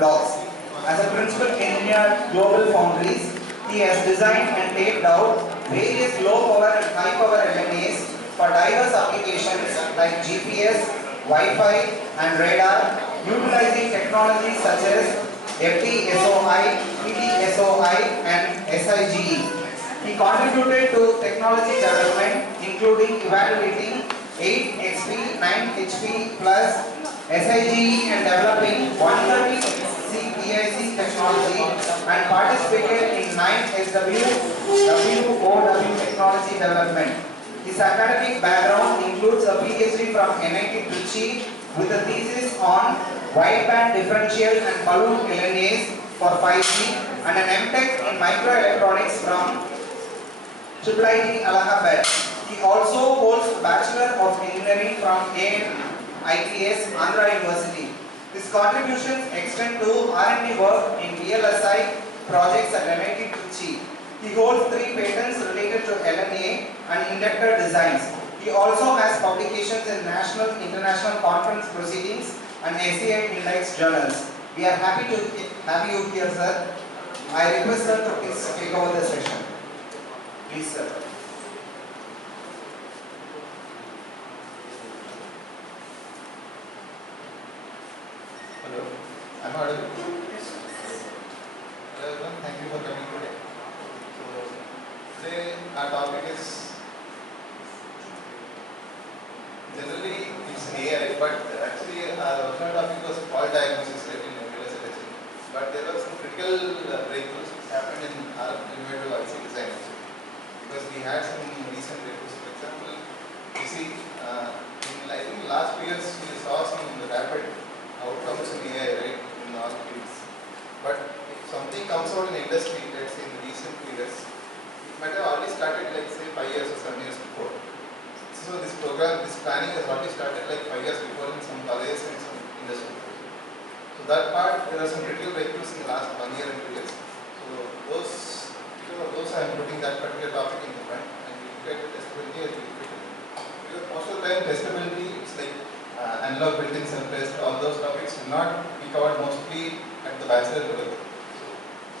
blocks. As a principal engineer at Global Foundries, he has designed and taped out various low power and high power LNAs for diverse applications like GPS, Wi-Fi and radar, utilizing technologies such as FDSOI, PDSOI and SIGE. He contributed to technology development including evaluating 8HP, 9HP plus SIGE and developing 130C PIC technology and participated in 9SW WOW technology development. His academic background includes a PhD from NIT Trichy with a thesis on wideband differential and balloon LNAs for 5G and an MTech in microelectronics from IIIT Allahabad. He also holds a Bachelor of Engineering from ANITS Andhra University. His contributions extend to R&D work in VLSI projects at NIT Trichy. He holds 3 patents related to LNA and inductor designs. He also has publications in national, international conference proceedings and SCI index journals. We are happy to have you here, sir. I request sir to please take over the session. Please, sir. Hello, I'm audible. Hello everyone, thank you for coming today. So, today our topic is generally it's AI, but actually our original topic was fault diagnosis in VLSI. But there were some critical breakthroughs which happened in our innovative IC design because we had some recent breakthroughs. For example, you see, in I think last few years we saw some rapid outcomes in AI, right, in all fields. But if something comes out in the industry, let's say in the recent years, it might have already started like say 5 years or 7 years before. So this program, this planning has already started like 5 years before in some colleges and some industry. So that part, there are some critical breakthroughs in the last 1 year and 2 years. So those, because of those, I am putting that particular topic in the front and we look at the testability and because most of the time testability, it's like analog built-in self-test, all those topics will not be covered mostly at the bachelor level.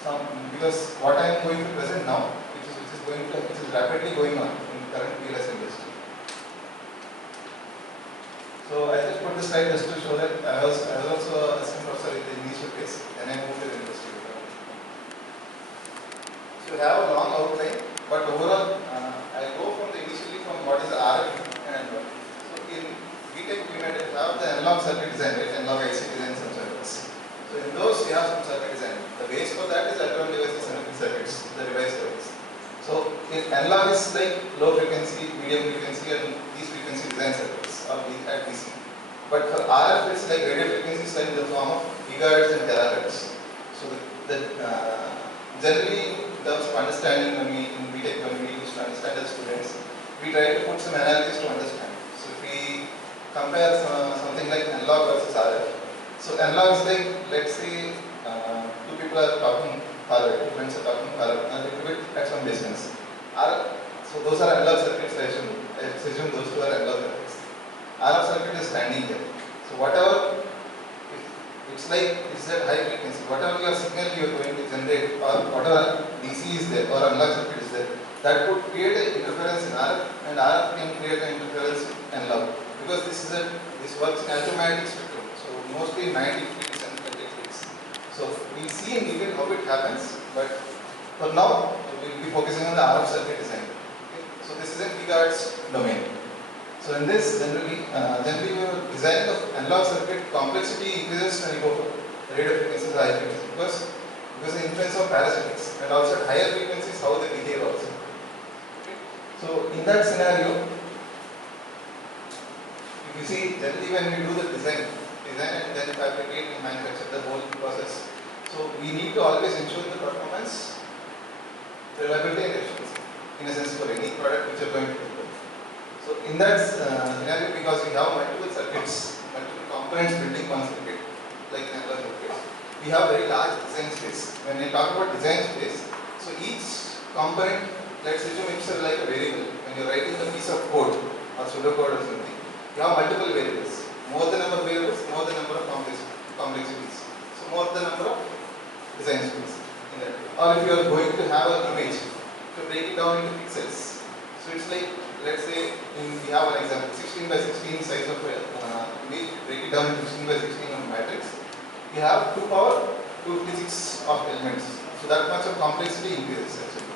So because what I am going to present now, which is rapidly going on in current VLSI industry. So I just put this slide just to show that I was also an assistant professor in the initial phase, then I moved to the industry. So we have a long outline, but overall I go from the initially from what is the RF and analog. So in VTech we might have the analog circuit design, right? Analog IC design some circuits. So in those we have some circuit design. The base for that is electron devices and circuits, the device circuits. So in analog is like low frequency, medium frequency and these frequency design circuits or at DC. But for RF it's like radio frequencies in the form of gigahertz and terahertz. So generally in terms of understanding when we in VTech when we used to understand as students, we try to put some analogies to understand. So if we compare something like analog versus RF. So analog is like, let's say 2 people are talking parallel, 2 friends are talking parallel and a little bit at some distance. So those are analog circuits, I assume those 2 are analog circuits. RF circuit is standing here. So whatever, it's like it's at high frequency, whatever your signal you are going to generate or whatever DC is there or analog circuit is there, that could create an interference in RF and RF can create an interference in analog. Because this works in electromagnetic spectrum, so mostly 90 degrees and 30 degrees. So we'll see in detail how it happens, but for now we'll be focusing on the RF circuit design. Okay. So this is a gigahertz domain. So in this generally your design of analog circuit complexity increases when you go for radio frequencies or high frequencies because the influence of parasitics and also at higher frequencies how they behave also. Okay. So in that scenario, you see, generally when we do the design and then fabricate and manufacture the whole process, so we need to always ensure the performance, reliability and efficiency in a sense for any product which you are going to do. So in that scenario, because we have multiple circuits, multiple components building one circuit, like analog circuits, we have very large design space. When we talk about design space, so each component, let's assume it's like a variable. When you're writing a piece of code or pseudocode or something, you have multiple variables. More the number of variables, more the number of complexities. So more the number design space. Or if you are going to have an image, to break it down into pixels. So it's like, let's say, we have an example, 16 by 16 size of image, break it down into 16 by 16 of matrix. You have 2 power 256 of elements. So that much of complexity increases actually.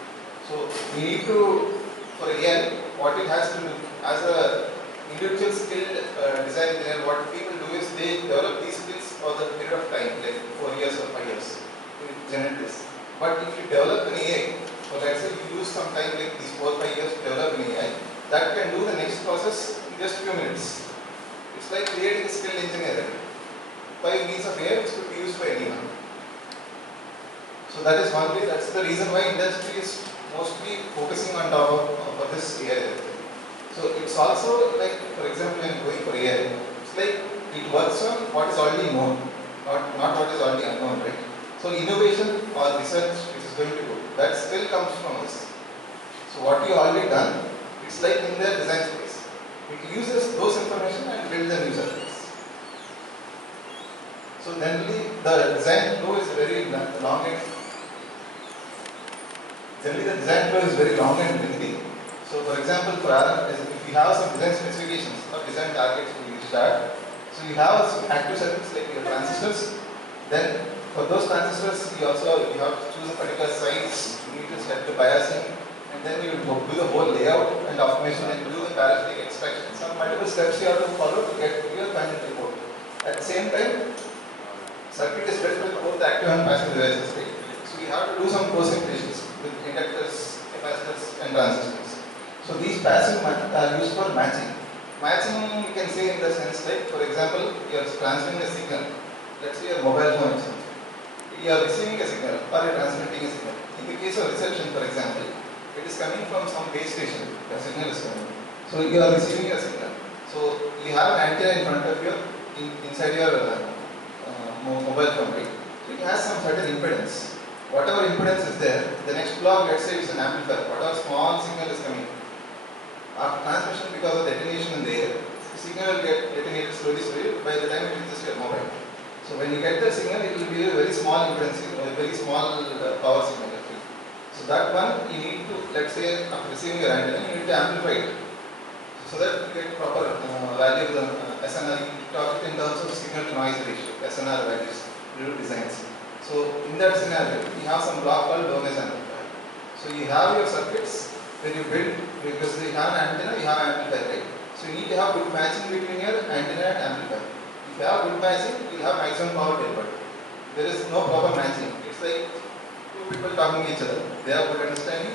So we need to, for AI, what it has to do, as a individual skilled design engineer, what people do is they develop these skills for the period of time, like 4 years or 5 years, to generate this. But if you develop an AI, or let's say you use some time like these 4 or 5 years to develop an AI, that can do the next process in just few minutes. It's like creating a skilled engineer by means of AI, which could be used by anyone. So that is one way, that's the reason why industry is mostly focusing on top of this AI. So it's also like, for example, when going for AI, it's like it works on what is already known, not what is already unknown, right? So innovation or research which is going to go, that still comes from us. So what you already done, it's like in their design space. It uses those information and build the new circuits. So generally the design flow is very long and lengthy. So for example, for our, if you have some design specifications or design targets to reach that, so you have some active circuits like your transistors. Then for those transistors, you have to choose a particular size, you need to set the biasing, and then you do the whole layout and automation and do the parasitic extraction. Some multiple steps you have to follow to get to your final report. At the same time, circuit is built with both active and passive devices. Right? So you have to do some coarse integrations with inductors, capacitors, and transistors. So these passive are used for matching. Matching, you can say in the sense like, for example, you are transmitting a signal. Let's say your mobile phone itself. You are receiving a signal or you are transmitting a signal. In the case of reception, for example, it is coming from some base station. The signal is coming. So you are receiving a signal. So you have an antenna in front of you, inside your mobile phone. Right? So it has some certain impedance. Whatever impedance is there, the next block, let's say it's an amplifier. Whatever small signal is coming. After transmission, because of detonation in the air, the signal will get detonated slowly by the time it reaches your mobile. So when you get the signal, it will be a very small impedance, a very small power signal. So that one you need to, let's say, after receiving your antenna, you need to amplify it. So that you get proper value of the SNR. You talk it in terms of signal to noise ratio, SNR values, new designs. So in that scenario, you have some block called dome amplifier. So you have your circuits. When you build, because you have an antenna, you have an amplifier, right? So you need to have good matching between your antenna and amplifier. If you have good matching, you will have maximum power delivered. There is no proper matching. It's like two people talking to each other. They have good understanding.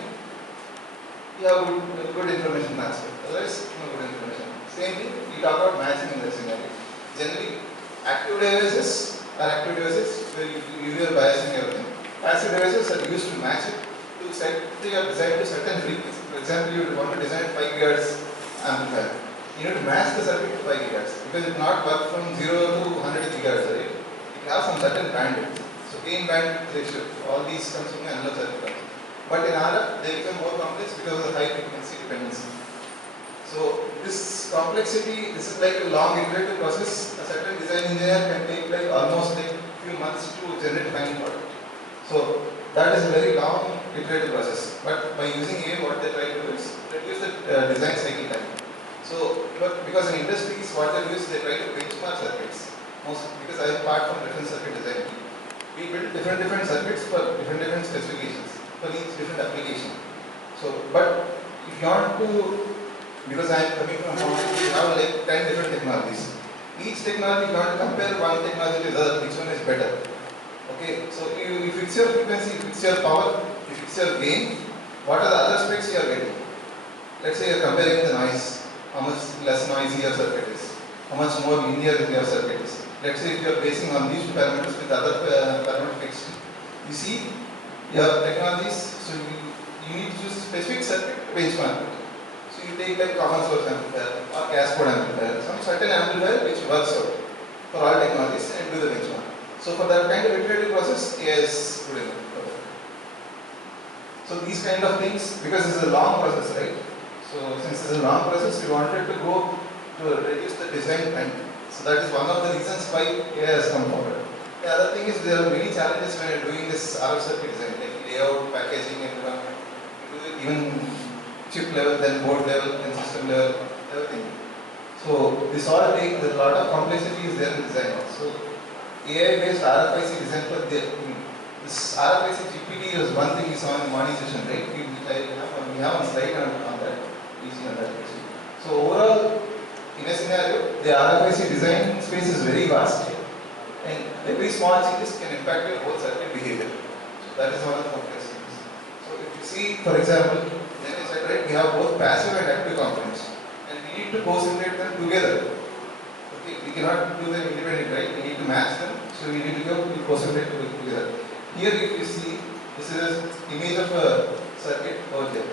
You have good information transfer. Otherwise, no good information. Same thing, you talk about matching in that scenario. Generally, active devices are active devices where you use your biasing and everything. Passive devices are used to match it to set your design to certain frequency. For example, you want to design 5 GHz amplifier. You need to match the circuit to 5 GHz because it will not work from 0 to 100 GHz, right? It has some certain bandwidth. So gain bandwidth ratio, all these comes from the analog circuit. But in RF, they become more complex because of the high frequency dependency. So this complexity, this is like a long iterative process. A certain design engineer can take like almost like few months to generate final product. So that is a very long iterative process. But by using AI, what they try to do is reduce the design cycle time. So because in industries, what they do is they try to benchmark circuits. Because I am part from different circuit design. We build different circuits for different specifications for each different application. So, but if you want to, because I am coming from Foundries, we have like 10 different technologies. Each technology, you want to compare one technology to the other, which one is better. Okay, so you fix your frequency, you fix your power, you fix your gain. What are the other specs you are getting? Let's say you are comparing the noise, how much less noisy your circuit is, how much more linear your circuit is. Let's say if you are basing on these two parameters with other parameter fixed, you see your technologies, so you need to choose a specific circuit to benchmark it. So you take like common source amplifier or cascade amplifier, some certain amplifier which works out for all technologies and do the benchmark. So for that kind of iterative process, AI is good enough for that. So these kind of things, because this is a long process, right? So since this is a long process, we wanted to go to reduce the design time. So that is one of the reasons why AI has come forward. The other thing is there are many challenges when you're doing this RF circuit design, like layout, packaging, and even chip level, then board level, then system level, everything. So this all takes a lot of complexity is there in design. So AI based RFIC design for this RFIC GPT was one thing we saw in the morning session, right? We have a slide on that. We see on that actually. So overall, in a scenario, the RFIC design space is very vast, and every small changes can impact your whole circuit behavior. So that is one of the complexities. So if you see, for example, then I said, right, we have both passive and active components, and we need to co-simulate them together. Okay, we cannot do them independently, right? We need to match them, so we need to go co-simulate together. Here, if you see, this is an image of a circuit over there.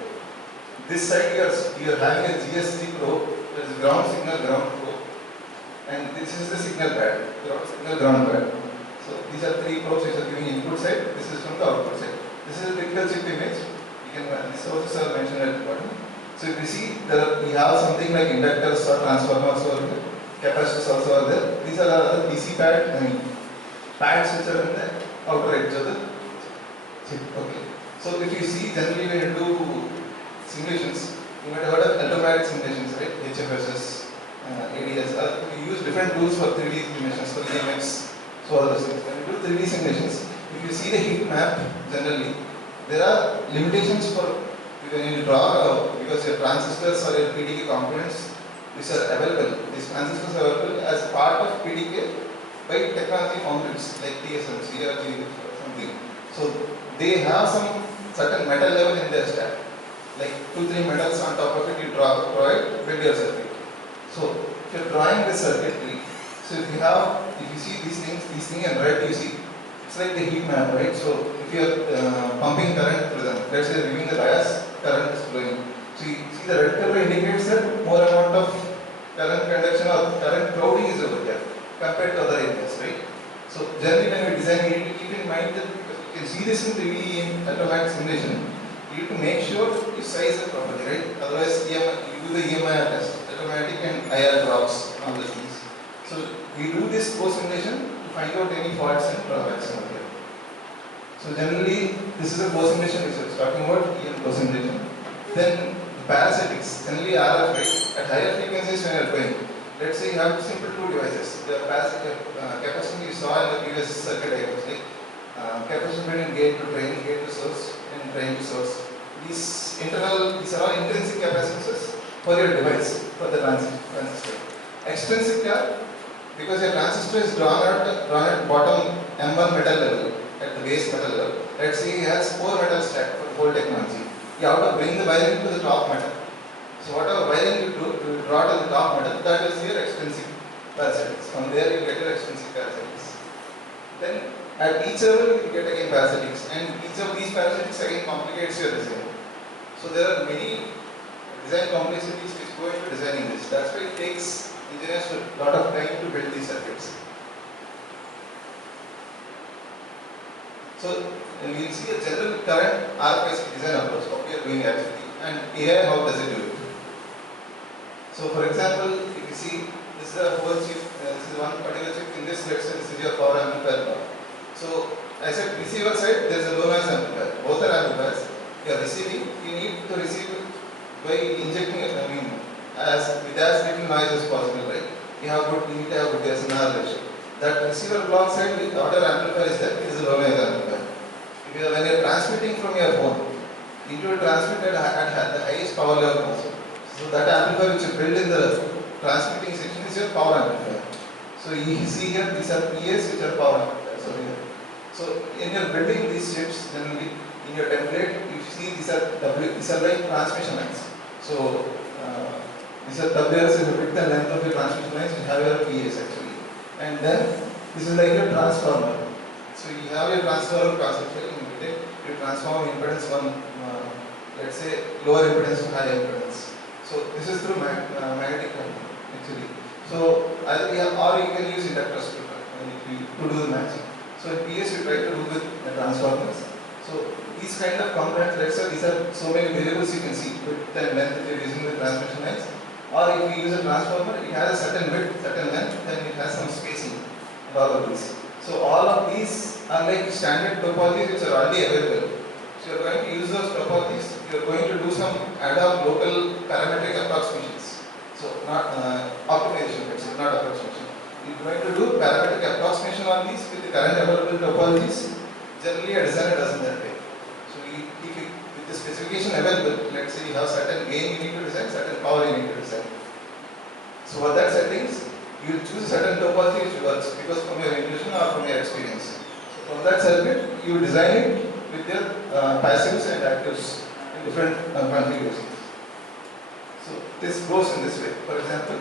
This side you are having a GST probe, that is ground signal ground probe, and this is the signal pad, ground signal ground pad. So these are three probes which are giving input side. This is from the output side. This is a typical chip image. You can this also sir mentioned at the bottom. So if you see we have something like inductors or transformers or capacitors also are there. These are the DC pads which are in the outer edge of the chip. Okay. So if you see generally when you do simulations, you might have heard of electromagnetic simulations, right? HFSS, ADS. We use different tools for 3D simulations, for EMX, so all those things. When you do 3D simulations, if you see the heat map, generally, there are limitations for when you draw because your transistors or your PDK components which are available. These transistors are available as part of PDK by technology foundries like TSMC or GE or something. So they have some certain metal level in their stack. Like 2-3 metals on top of it, you draw it, build your circuit. So if you're drawing this circuitry, so if you see these things in red, you see it's like the heat map, right? So if you're pumping current through them, let's say giving the bias, current is flowing. So you see the red color indicates that more amount of current conduction or current clouding is over there compared to other areas, right? So generally when we design, we need to keep in mind that you can see this in 3D in electromagnetic simulation. You need to make sure you size it properly, right? Otherwise, you do the EMI test, electromagnetic and IR drops on the things. So we do this co-simulation to find out any faults and drawbacks over here. So generally, this is a co-simulation which is talking about EM co-simulation. Then parasitics, generally RF, right? At higher frequencies when you are going, let's say you have simple two devices. The parasitic capacitor you saw in the previous circuit diagrams, like capacitor between gate to drain, gate to source, and drain to source. These are all intrinsic capacitors for your device, for the transistor. Extrinsic are because your transistor is drawn at bottom M1 metal level, at the base metal level. Let's say it has 4 metal stack for the whole technology. You have to bring the wiring to the top metal. So whatever wiring you do to draw to the top metal, that is your extrinsic parasitics. From there you get your extrinsic parasitics. Then at each level you get again parasitics, and each of these parasitics again complicates your design. So there are many design complexities which go into designing this. That's why it takes engineers a lot of time to build these circuits. So we will see a general current RFIC design approach, what we are doing actually, and AI, how does it do it. So for example, if you see, this is a whole chip, this is one particular chip. In this, let's say this is your power amplifier. So I said receiver side, there is a low noise amplifier. Both are amplifiers. You are receiving, you need to receive by injecting it, with as little noise as possible, right? You need to have good SNR ratio. That receiver block side with whatever amplifier is there, is a low noise amplifier. When you are transmitting from your phone, it will transmit at the highest power level also. So that amplifier which you build in the transmitting section is your power amplifier. So you see here, these are PAs which are power amplifiers over here. So in your building these chips, generally in your template, you see these are like transmission lines. So these are WS is the width and length of your transmission lines. You have your PAs actually, and then this is like your transformer. So you have your transformer conceptual. You transform impedance from let's say lower impedance to higher impedance. So this is through magnetic actually. So either we have, or you can use inductors to do the matching. So in PS we try to do with the transformers. So these kind of components, let's say these are so many variables you can see, width and length if you are using the transmission lines. Or if you use a transformer, it has a certain width, certain length, then it has some spacing, all of these. So all of these are like standard topologies which are already available. So you are going to use those topologies. You are going to do some ad-hoc local parametric approximations. So not optimization, let's say, not approximation. You are going to do parametric approximation on these with the current available topologies. Generally, a designer does that way. So with the specification available, let's say you have certain gain you need to design, certain power you need to design. So for that settings, you will choose a certain topology which works because from your intuition or from your experience. So from that circuit, you design it with your passives and actives in different configurations. So this goes in this way. For example,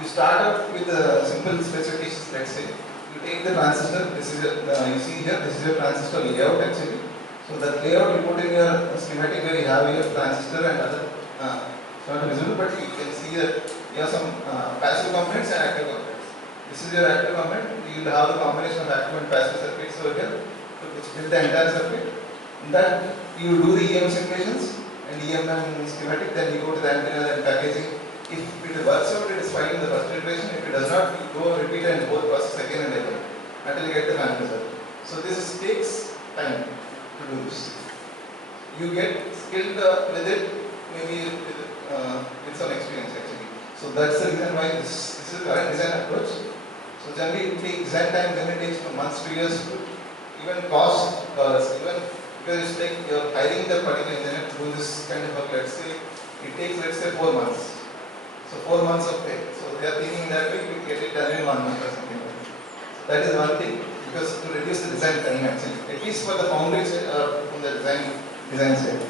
you start out with simple specifications. Let's say you take the transistor. This is you see here. This is your transistor layout actually. So that layout you put in your schematic where you have your transistor and other. It's not visible, but you can see that you have some passive components and active components. This is your active component. You will have the combination of active and passive circuits over here to build the entire circuit. In that you do the EM simulations and EM and schematic. Then you go to the antenna and packaging. If it works out, it is fine in the first iteration. If it does not, you go repeat and both process again and again until you get the final result. So this takes time to do this. You get skilled with it, maybe with some experience actually. So that's the reason why this is the current design approach. So generally it takes design time, then it takes from months to years to even cost even because it's like you're hiring the particular engineer to do this kind of work. Let's say it takes 4 months. So 4 months of pay. So they are thinking that way we get it done in 1 month or something like that. So that is one thing because to reduce the design time actually, at least for the foundry side or from the design side.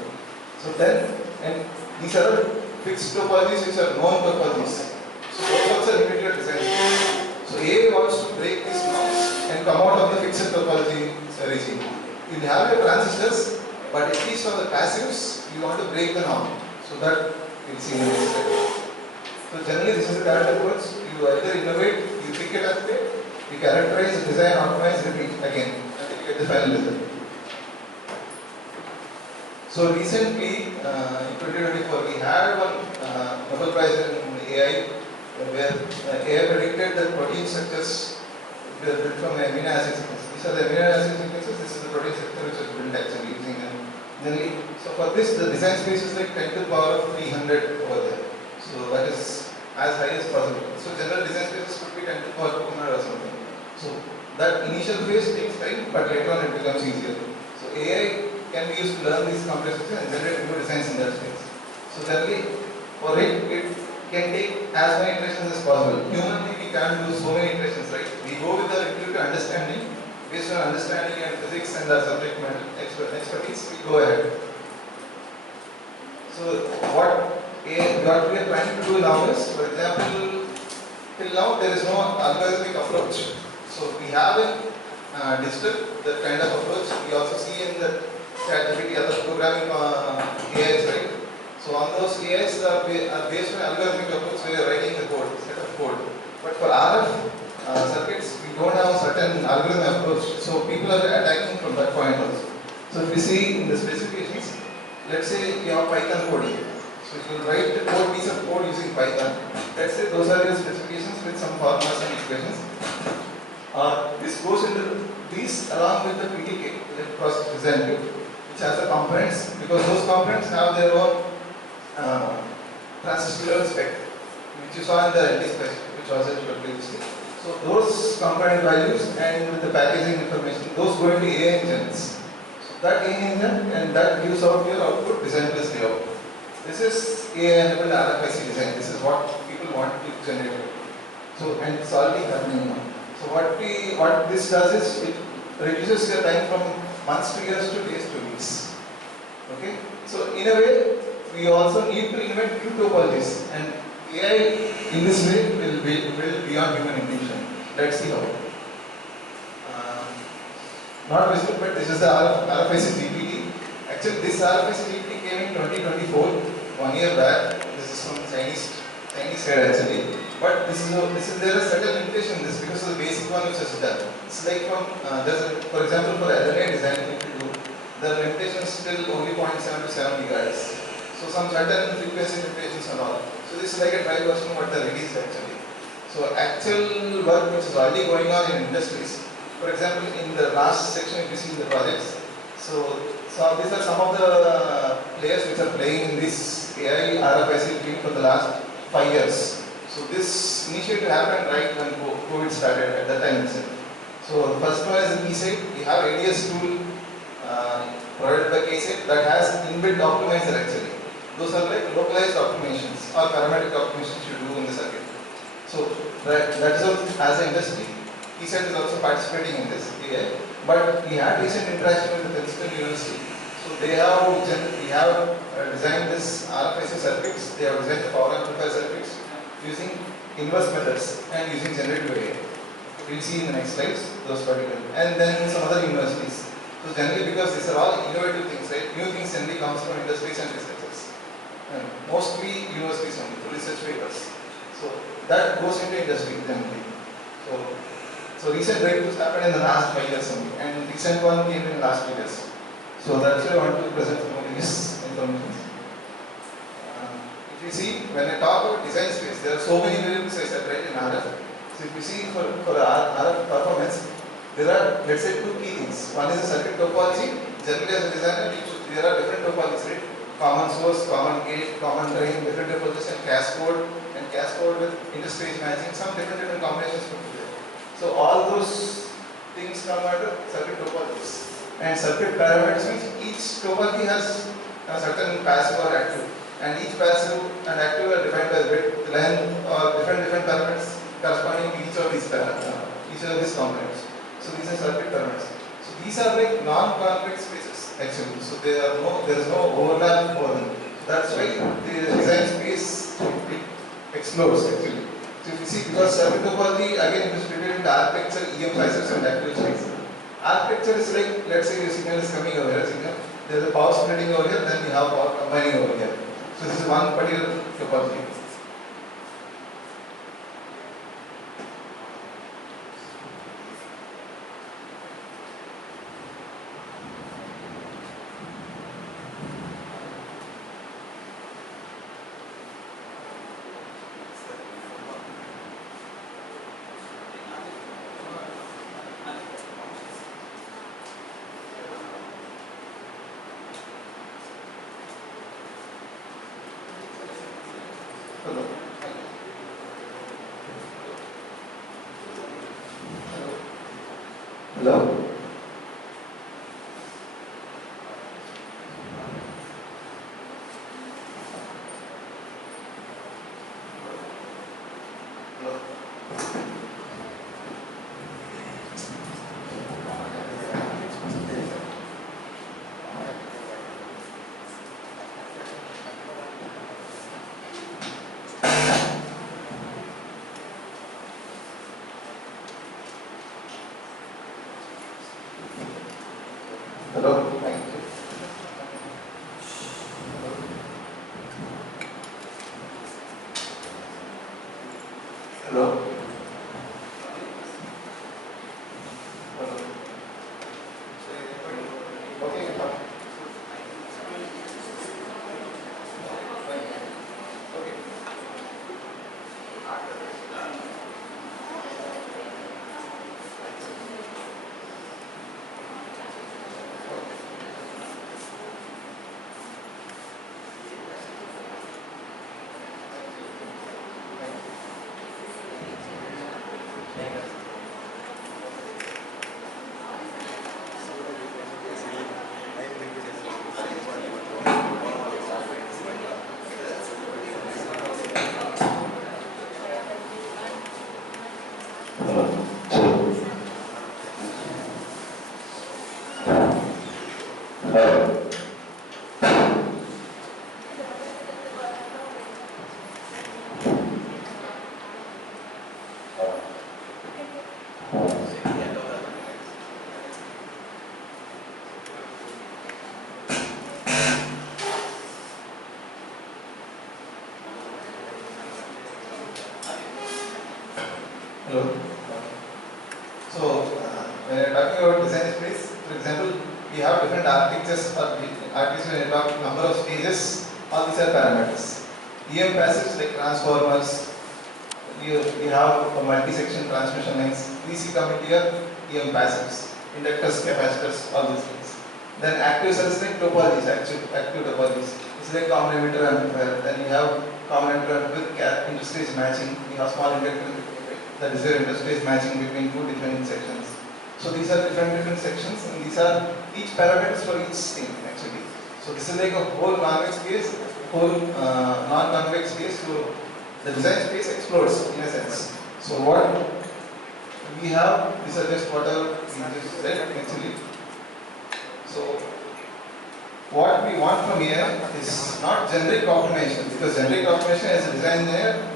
So then and these are fixed topologies which are known topologies. So those also limit your design. So A wants to break these norms and come out of the fixed topology regime. You will have your transistors, but at least for the passives, you want to break the norm. So that you will see in the next step. So generally this is the current approach. You either innovate, you pick it up, you characterize, design, optimize, repeat again until you get the final result. So recently, in 2024, we had one Nobel Prize in AI, where AI predicted that protein structures were built from amino acid sequences. These are the amino acid sequences. This is the protein structure which was built actually using them. Generally, so for this, the design space is like 10 to the power of 300 over there. So that is as high as possible. So general design spaces could be 10 to the power 200 or something. So that initial phase takes time, but later on it becomes easier. So AI can be used to learn these complex structures and generate new designs in that space. So generally, for it can take as many iterations as possible. Humanly, we can't do so many iterations, right? We go with the intuitive understanding, based on understanding and physics and our subject matter expertise, we go ahead. So what we are trying to do now is, for example, till now there is no algorithmic approach. So we have in digital that kind of approach. We also see in the ChatGPT, other programming AIs, right? So on those AIs are based on algorithmic approach where you are writing the code, set of code. But for RF circuits, we don't have a certain algorithm approach. So people are attacking from that point also. So if we see in the specifications, let's say you have Python coding. So if you write the piece of code using Python, let's say those are your specifications with some formulas and equations. This goes into these along with the PDK, electric process design kit, which has the components, because those components have their own transistor level spec, which you saw in the LD spec, which was at previously. So those component values and with the packaging information, those go into AI engines. So that AI engine and that gives out your output design plus layout. This is AI enabled RFIC design. This is what people want to generate. So and it's already happening now. So what this does is it reduces your time from months to years to days to weeks. Okay. So in a way, we also need to invent new topologies, and AI in this way will build beyond human intuition. Let's see how. Not visible, but this is the RFIC GPT. Actually, this RFIC GPT came in 2024, 1 year back. This is from Chinese side actually. But there is certain limitation in this because of the basic one which is done. It's like from for example, for LNA design, if you do, the limitation is still only 0.7 to 7 gigahertz. So some certain frequency limitations and all. So this is like a trial version of what the release actually. So actual work which is already going on in industries, For example, in the last section, if you see the projects, so these are some of the players which are playing in this AI RFIC field for the last 5 years. So this initiative happened right when COVID started at that time itself. So the first one is ESET. We have ADS tool provided by KSET that has inbuilt optimizer actually. Those are like localized optimizations or parametric optimizations you do in the circuit. So that's also as an industry, KSET is also participating in this AI. But we had recent interaction with the Princeton University. So we have designed this RFIC circuits. They have designed the power amplifier circuits using inverse methods and using generative AI. We'll see in the next slides those particular. And then some other universities. So generally, because these are all innovative things, right? New things generally comes from industries and researchers. And mostly universities only, for research papers. So that goes into industry generally. So recent breakthroughs happened in the last 5 years only, and recent one came in the last 2 years. So that's why I want to present some of these information. If you see, when I talk about design space, there are so many variables I said right in RF. So if you see for RF performance, there are, let's say, 2 key things. One is the circuit topology. Generally as a designer, there are different topologies, right? Common source, common gate, common drain, different topologies, and cascode with interstage matching, some different combinations put together. So all those things come under circuit topologies. And circuit parameters means each topology has a certain passive or active. And each passive and active are defined by width, length, or different parameters corresponding to each of these components. So these are circuit parameters. So these are like non-conflict spaces actually. So there is no overlap for them. That's why the design space explodes actually. So if you see, because circuit topology again it is divided into architecture, EM physics, and actual space. Architecture is like, let's say your signal is coming over here, there is a power splitting over here, then you have power combining over here. So this is one particular topology. Hello? Hello? Hello? Hello. So, when you're talking about design space, for example, we have different architectures or when you talk number of stages, all these are parameters. EM passives like transformers, we have a multi-section transmission lines. DC coming here, EM passives, inductors, capacitors, all these things. Then active cells like topologies, active topologies. It's like common emitter amplifier. Then you have common emitter with interstage matching. You have small inductor, that is your interstage matching between two different sections. So these are different sections, and these are each parameters for each thing actually. So this is like a whole convex case, whole non-convex case. So the design space explodes in a sense. So what we have, these are just whatever we just said actually. So what we want from here is not generic optimization, because generic optimization as a design engineer,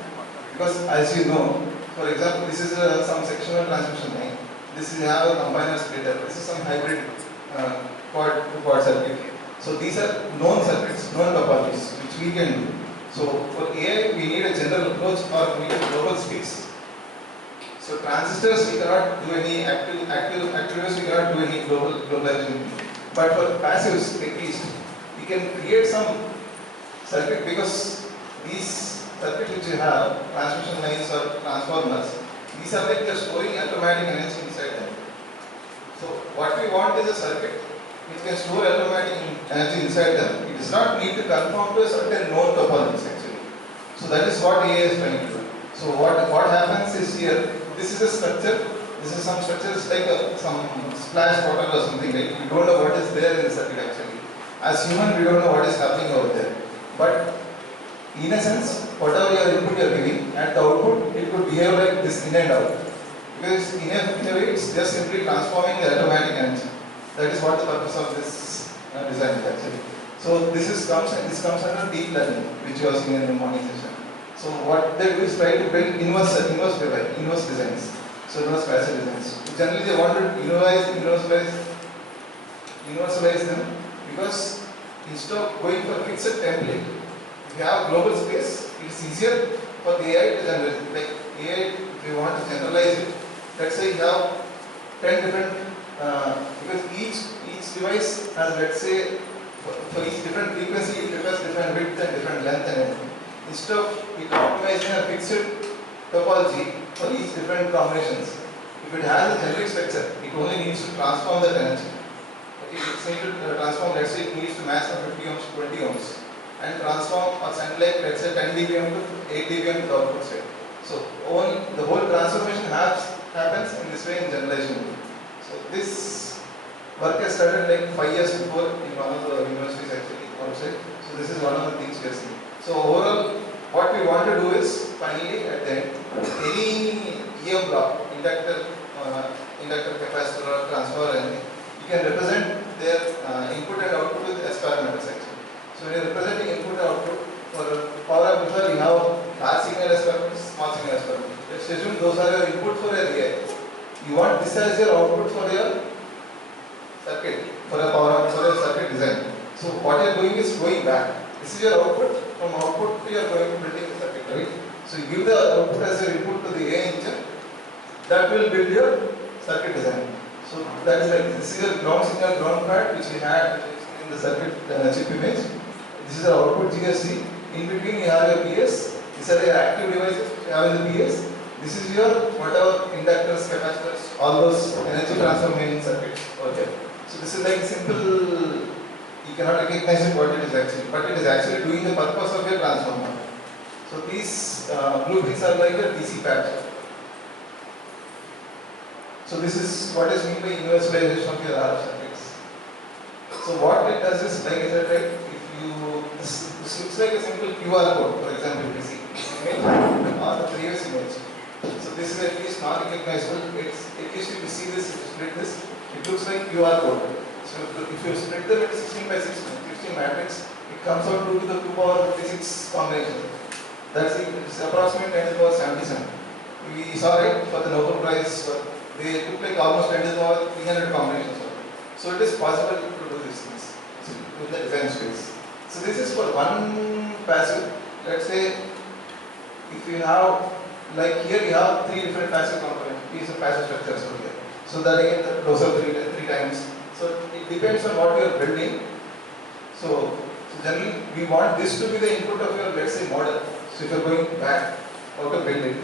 because as you know, for example, this is some sectional transmission line. This is have a combiner splitter. This is some hybrid quad circuit. So these are known circuits, known topologies, which we can do. So for AI, we need a general approach or we need a global space. So transistors, we cannot do any activities, we cannot do any globalization. But for passives, at least, we can create some circuit, because these circuits which you have, transmission lines or transformers, these are like they're storing automatic energy inside them. So what we want is a circuit which can store automatic energy inside them. It does not need to conform to a certain known topologies actually. So that is what AI is trying to do. So what happens is here, this is a structure. This is some structures like some splash water or something, right? We don't know what is there in the circuit actually. As human, we don't know what is happening over there. But in a sense, whatever your input you are giving, at the output, it could behave like this in and out. Because in a way, it's just simply transforming the automatic energy. That is what the purpose of this design is actually. So this comes under deep learning, which you are seeing in the morning session. So what they do is try to build inverse designs. So inverse passive designs. Generally, they want to universalize them, because instead of going for fixed template, if you have global space, it is easier for the AI to generate. Like AI, if you want to generalize it, let's say you have 10 different, because each device has, let's say, for each different frequency, it requires different width and different length and everything. Instead of optimizing a fixed topology for each different combinations, if it has a generic structure, it only needs to transform that energy. Okay, it's need to transform, let's say it needs to match from 50 ohms to 20 ohms, and transform or send like, let's say 10 dBm to 8 dBm to the output state. So the whole transformation happens in this way in generalization. So this work has started like 5 years before in one of the universities actually outside. So this is one of the things we are seeing. So overall, what we want to do is finally at the end, any EM block, inductor, capacitor, or transformer, anything, you can represent their input and output with S parameters actually. So when you are representing input and output for power amplifier, you have large signal S parameters, small signal S parameters. Let's assume those are your input for a AI. You want this as your output for your circuit, for a circuit design. So what you are doing is going back. This is your output. From output you are going to building the circuit, right? So you give the output as your input to the AI engine. That will build your circuit design. So that is like, this is your ground signal, ground pad, which we had in the circuit chip image. This is our output GSC. In between you have your PS. These are your active devices which you have in the PS. This is your whatever inductors, capacitors, all those energy transformation circuits over there. So this is like simple. You cannot recognize it what it is actually, but it is actually doing the purpose of your transformer. So these blueprints are like a DC patch. So this is what is meant by universalization of your RF circuits. So what it does is, like I said, right, if you, this looks like a simple QR code, for example, if you see image or the previous image. So this is at least not recognizable. It's, at least if you see this, if you split this, it looks like QR code. So if you split them into 16 by 16 matrix, it comes out to the 2 power 56 combination. That's it. It's approximately 10 to the power 77. We saw it for the Nobel Prize. They took like almost 10 to the power 300 combinations. So it is possible to do these things in the design space. So this is for one passive. Let's say if you have, like here you have 3 different passive components, piece of passive structures over here. So that again goes up 3 times. So it depends on what you are building. So generally we want this to be the input of your, let's say, model. So if you are going back, how to build it.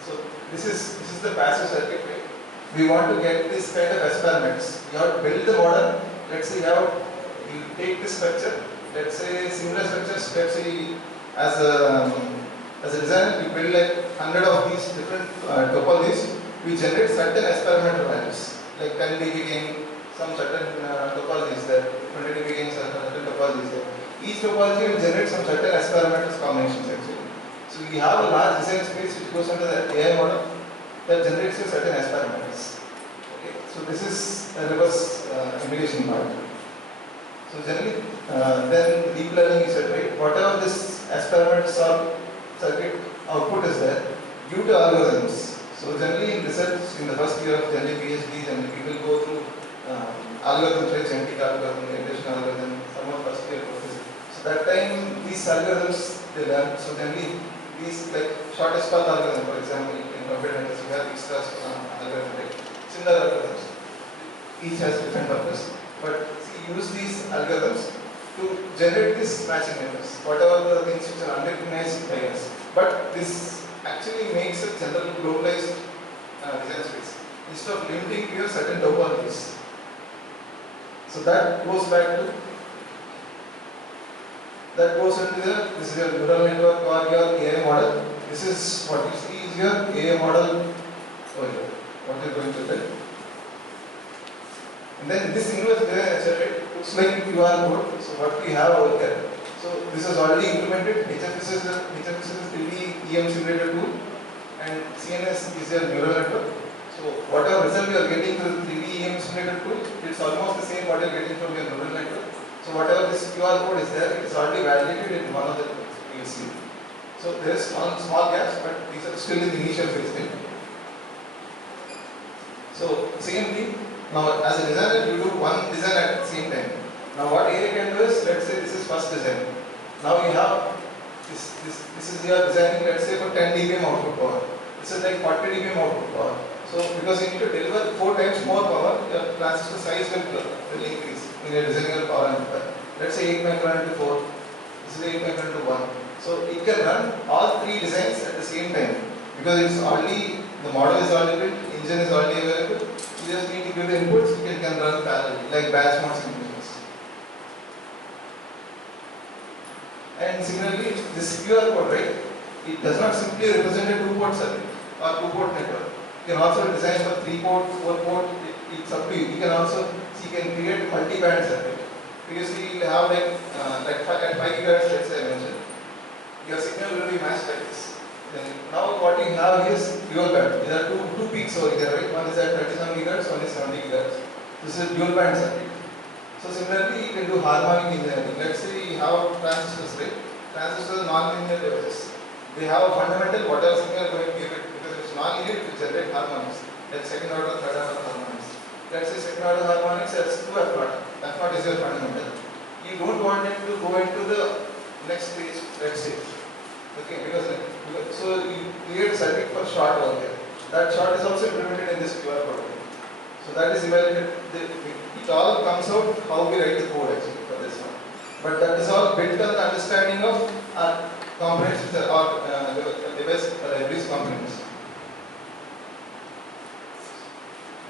So this is the passive circuit, right? we want to get this kind of experiments. You have to build the model. Let's say you take this structure. Let's say similar structures. Let's say as a designer, we build like 100 of these different topologies. We generate certain experimental values, like 10 dB gain, some certain topologies there, 20 dB gain, certain topologies there. Each topology will generate some certain experimental combinations actually. So we have a large design space which goes under the AI model that generates a certain experimentals. Okay, so this is a reverse emulation part. So generally, then deep learning is right. Whatever this experiments or circuit output is there due to algorithms. So generally in research, in the first year of generally PhD, and people go through algorithms like genetic algorithm, integration algorithm, some of first year courses. So that time these algorithms they learn. So generally these like shortest path algorithm, for example, in computer science you have extra algorithm, right? Similar algorithms. Each has different purpose. But see, use these algorithms to generate this matching numbers, whatever the things which are unrecognized by us. But this actually makes a general globalized design space instead of limiting to a certain topologies. So that goes back to this is your neural network or your AI model. This is what you see is your AI model over here. What you are going to build. And then this inverse design accelerator looks like QR code. So what we have over here. So this is already implemented. HFS is 3D EM simulator tool, and CNS is your neural network. So whatever result you are getting through 3D EM simulator tool, it's almost the same what you are getting from your neural network. So whatever this QR code is there, it is already validated in one of the tools you will see. So there is small gaps, but these are still in the initial phase. So same thing. Now as a designer, you do one design at the same time. Now what AI can do is, let's say this is first design. Now you have this is your designing, let's say for 10 dBm output power. This is like 40 dBm output power. So because you need to deliver 4 times more power, your transistor size will increase when you are designing your power amplifier. Let's say 8 micron into 4. This is 8 micron into 1. So it can run all 3 designs at the same time because it's already the model is already built, engine is already available. You just need to give the inputs, it can run parallel, like batch mode simulations. And similarly, this QR code, right, it does not simply represent a 2-port circuit or 2-port network. You can also design for 3-port, 4-port, it's up to you. You can also, you can create multi-band circuit. Previously, you have like at 5 GHz, let's say I mentioned, your signal will be matched like this. Then now what you have is dual band. There are two peaks over here, right? One is at 37 GHz, one is 70 GHz. This is dual band circuit. So similarly, you can do harmonic engineering. Let's say you have transistors, right? Transistors are non-linear devices. They have a fundamental whatever signal going to give it, because if it's non-linear, it will generate harmonics. Like second order, third order harmonics. Let's say second order harmonics has 2 F0. F0 is your fundamental. You don't want it to go into the next stage, let's say. Okay, because so you create a circuit for short over here. That short is also implemented in this QR code. So that is evaluated. It all comes out how we write the code actually for this one. But that is all built on the understanding of components or device libraries components.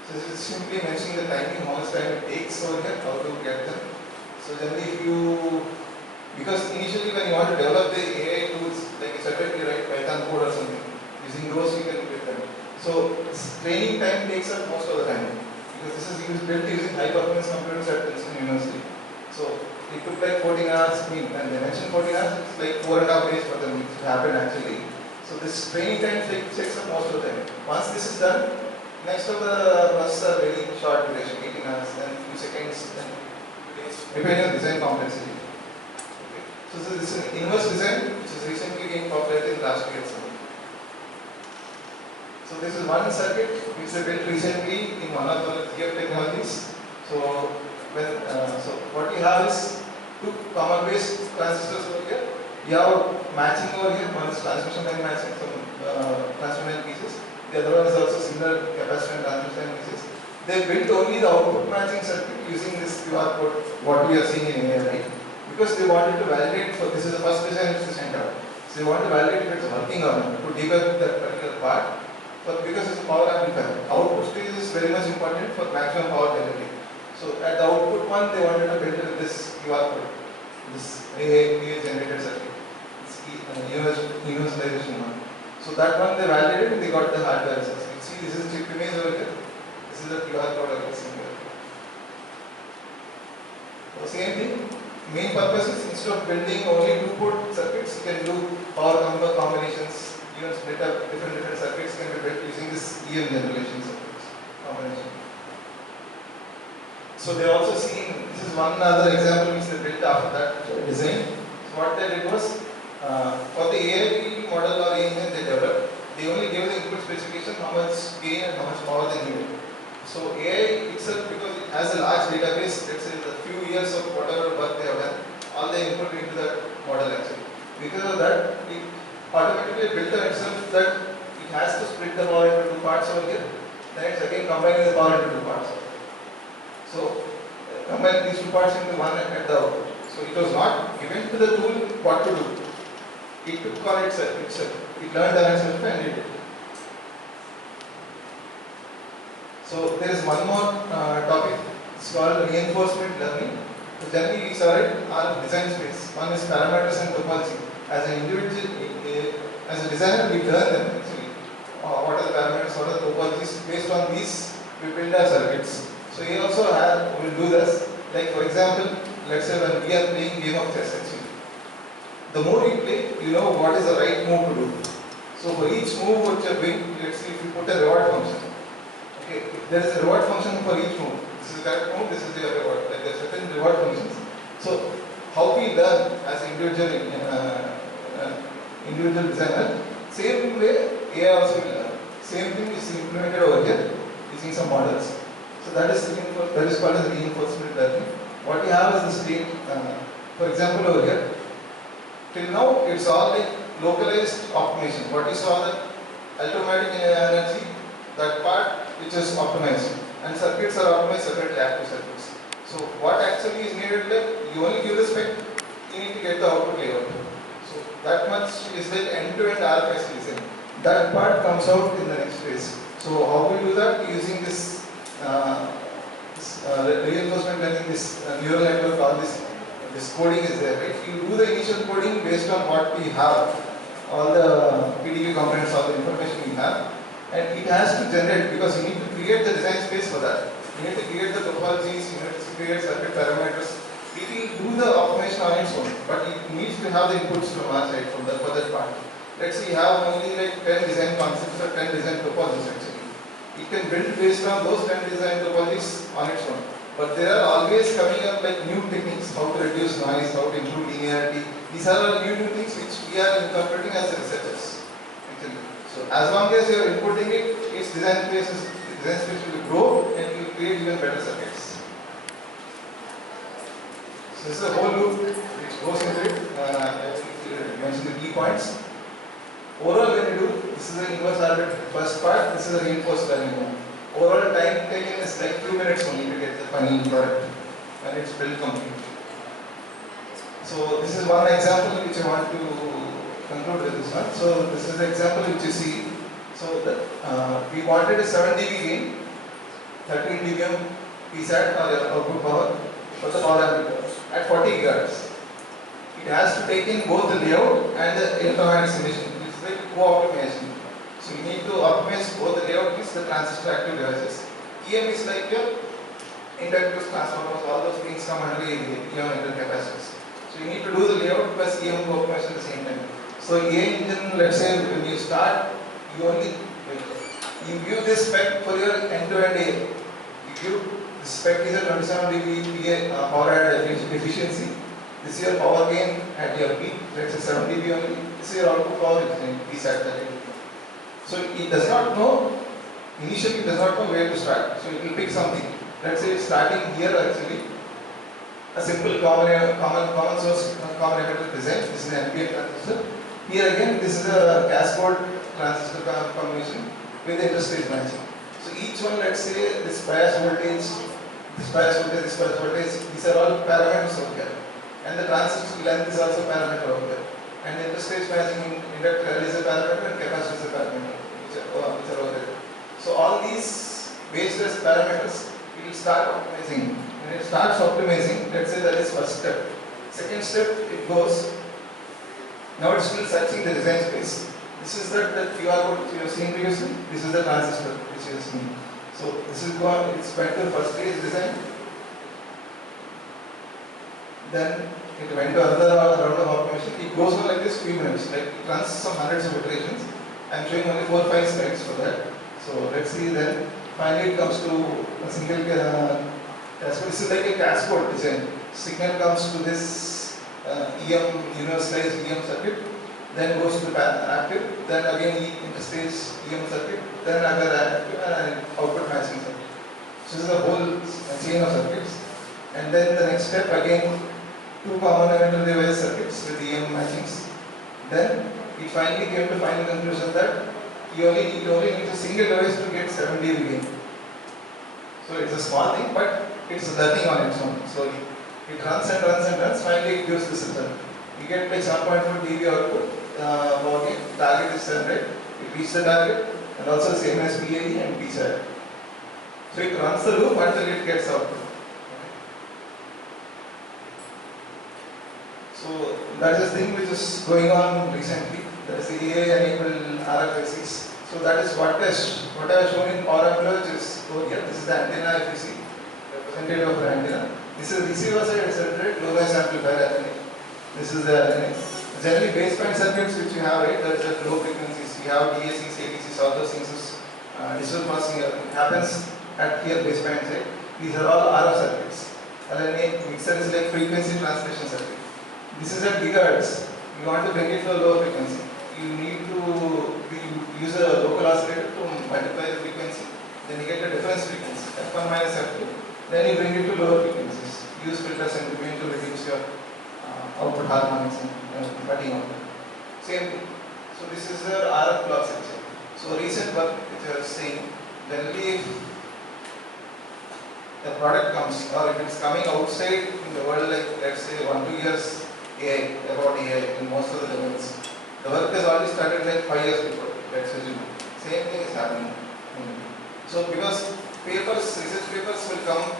So this is simply mentioning the timing, how much time it takes over here, how to get them. So generally if you, because initially when you want to develop the AI tools, like separately write Python code or something, using those you can get them. So training time takes up most of the time, because this is built using high performance computers at Princeton University. So it took like 14 hours, when they mentioned 14 hours, it's like 4.5 days for them to happen actually. So this training time takes up most of the time. Once this is done, next of the processes are very short duration, 18 hours, then few seconds, then few days, depending on design complexity. Okay. So this is an inverse design which is recently gained popularity in the last year. So this is one circuit which is built recently in one of the GF technologies. So so what you have is 2 common base transistors over here. You have matching over here. One is transmission line matching, some transmission line pieces. The other one is also similar capacitor and transmission line pieces. They built only the output matching circuit using this QR code, what we are seeing in AI, right? Because they wanted to validate, for this is the first design which is sent out. So they want to validate if it's working or not, to debug that particular part. because it's a power amplifier. Output stage is very much important for maximum power delivery. So at the output one, they wanted to build this QR code, this AA generated circuit, this universalization one. So that one they validated, they got the hardware access. You see, this is chip image over here. This is the QR code over here. So same thing. Main purpose is instead of building only 2-port circuits, you can do power number combinations, even split up different circuits can be built using this EM generation circuits combination. So they also seen, this is one other example which they built after that design. So what they did was, for the AI model or engine they developed, they only gave the input specification, how much gain and how much power they needed. So AI itself, because it has a large database, let's say the few years of whatever work they have done, all they input into that model actually. Because of that, it automatically built on itself that it has to split the power into 2 parts over here. Then it's again combining the power into 2 parts. So combine these 2 parts into one at the output. So it was not given to the tool what to do. It took on itself. It learned on itself and it did. So there is one more topic. It's called reinforcement learning. So generally we saw it on design space. One is parameters and topology. As an individual, as a designer, we learn them actually. What are the parameters? What are the topologies? Based on these, we build our circuits. So we also will do this. Like for example, let's say when we are playing game of chess actually. The more you play, you know what is the right move to do. So for each move which you are doing, let's see if you put a reward function. Okay, there is a reward function for each move. This is the correct move, this is the reward. Like there are certain reward functions. So how we learn as individual designer, same way AI also will learn. Same thing is implemented over here using some models. So that is called as reinforcement learning. What we have is the state, for example over here, till now it's all like localized optimization. What you saw, the automatic energy, that part which is optimized, and circuits are optimized separately, active circuits. So what actually is needed, like you only give the spec, you need to get the output layout. So that much is like end-to-end RFIC design. That part comes out in the next phase. So how we do that? Using this reinforcement learning, this neural network, all this coding is there, right? You do the initial coding based on what we have, all the PDB components, all the information we have, and it has to generate, because you need to create the design space for that. You need to create the topologies, you need to create circuit parameters. It will do the optimization on its own, but it needs to have the inputs from our side for that part. Let's say you have only like 10 design concepts or 10 design topologies actually. It can build based on those 10 design topologies on its own. But there are always coming up like new techniques, how to reduce noise, how to improve linearity. These are all new things which we are incorporating as researchers actually. So as long as you are inputting it, its design space will grow and it will create even better circuits. So this is a whole loop which goes into it. I mentioned the key points. Overall, when you do, this is the inverse orbit first part, this is a reinforced learning one. Overall time taken is like few minutes only to get the final product and it's built completely. So this is one example which I want to conclude with this one. So this is the example which you see. So we wanted a 7 dB gain, 13 dBm PSAT or output power for the power amplifier at 40 GHz. It has to take in both the layout and the electromagnetic simulation. It's like co-optimization. So you need to optimize both the layout is the transistor active devices. EM is like your inductors, transformers, all those things come under the EM intercapacitors. So you need to do the layout plus EM co-optimization at the same time. So EM engine, let's say when you start, you give this spec for your end-to-end AM. You give the spec is a 27 dB power added efficiency. This is your power gain at your peak, let's say 7 dB only. This is your output power PSAT that it. So it does not know, initially it does not know where to start. So it will pick something. Let's say starting here actually, a simple common source, common emitter design. This is an NPN transistor. Here again, this is a cascode transistor combination with interstage matching. So each one, let's say this bias voltage, this bias voltage, this bias voltage, these are all parameters over here. And the transistor length is also parameter over here. And the interstage matching inductor L is a parameter and capacitor is a parameter. which are over there. So all these based as parameters, it will start optimizing. When it starts optimizing, let's say that is first step. Second step, it goes. Now it's still searching the design space. This is the QR code which you have seen previously. This is the transistor which you have seen. So this is going. It's went to first stage design. Then it went to another round of automation. It goes on like this few minutes. Like it runs some hundreds of iterations. I am showing only 4 or 5 slides for that. So let's see. Then finally it comes to a single cascode. This is like a cascode design. Signal comes to this EM universalized EM circuit. Then goes to the active. Then again interstage EM circuit. Then another active and output matching circuit. So this is a whole chain of circuits. And then the next step again 2 common elemental device circuits with EM matchings. Then it finally came to final conclusion that you only need a single device to get 7 dB gain. So it's a small thing, but it's learning on its own. So it runs and runs and runs. Finally, it gives this result. You get like 7.4 dB output. Again, target is 700. It reaches the target, and also same as PAE and PChat. So it runs the loop until it gets output. So that is the thing which is going on recently. That is the AI-enabled RFICs. So that is what I have shown in power amplifier, which is over here. This is the antenna if you see, representative of the antenna. This is receiver side accelerated low noise amplifier RNA. This is the RNA. Generally baseband circuits which you have, right, there is a low frequencies. You have DACs, ADCs, all those things is digital processing happens at here baseband side. These are all RF circuits. LNA mixer is like frequency translation circuit. This is at gigahertz. You want to bring it to a lower frequency. You need to use a local oscillator to multiply the frequency. Then you get a difference frequency, F1 minus F2. Then you bring it to lower frequencies. Use filters in between to reduce your output harmonics and cutting out. Same thing. So this is the RF clock section. So recent work which I was saying, generally if the product comes or if it's coming outside in the world, like let's say 1-2 years AI, about AI in most of the domains. The work has already started like 5 years before. Let's assume. Same thing is happening. So because research papers will come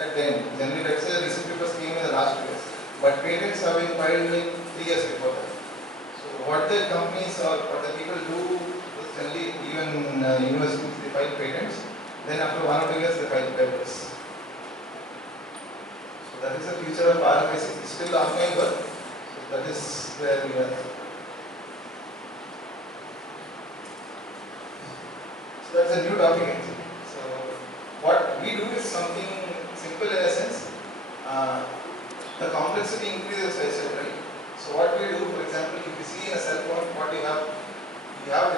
at the end. Generally, let's say research papers came in the last 2 years. But patents have been filed like 3 years before that. So what the companies or what the people do is generally even universities they file patents. Then after 1 or 2 years they file papers. That is the future of RFIC. It's still ongoing work. So that is where we are. So that's a new topic actually. So what we do is something simple in a sense. The complexity increases, I said, right? So what we do, for example, if you see in a cell phone, what you have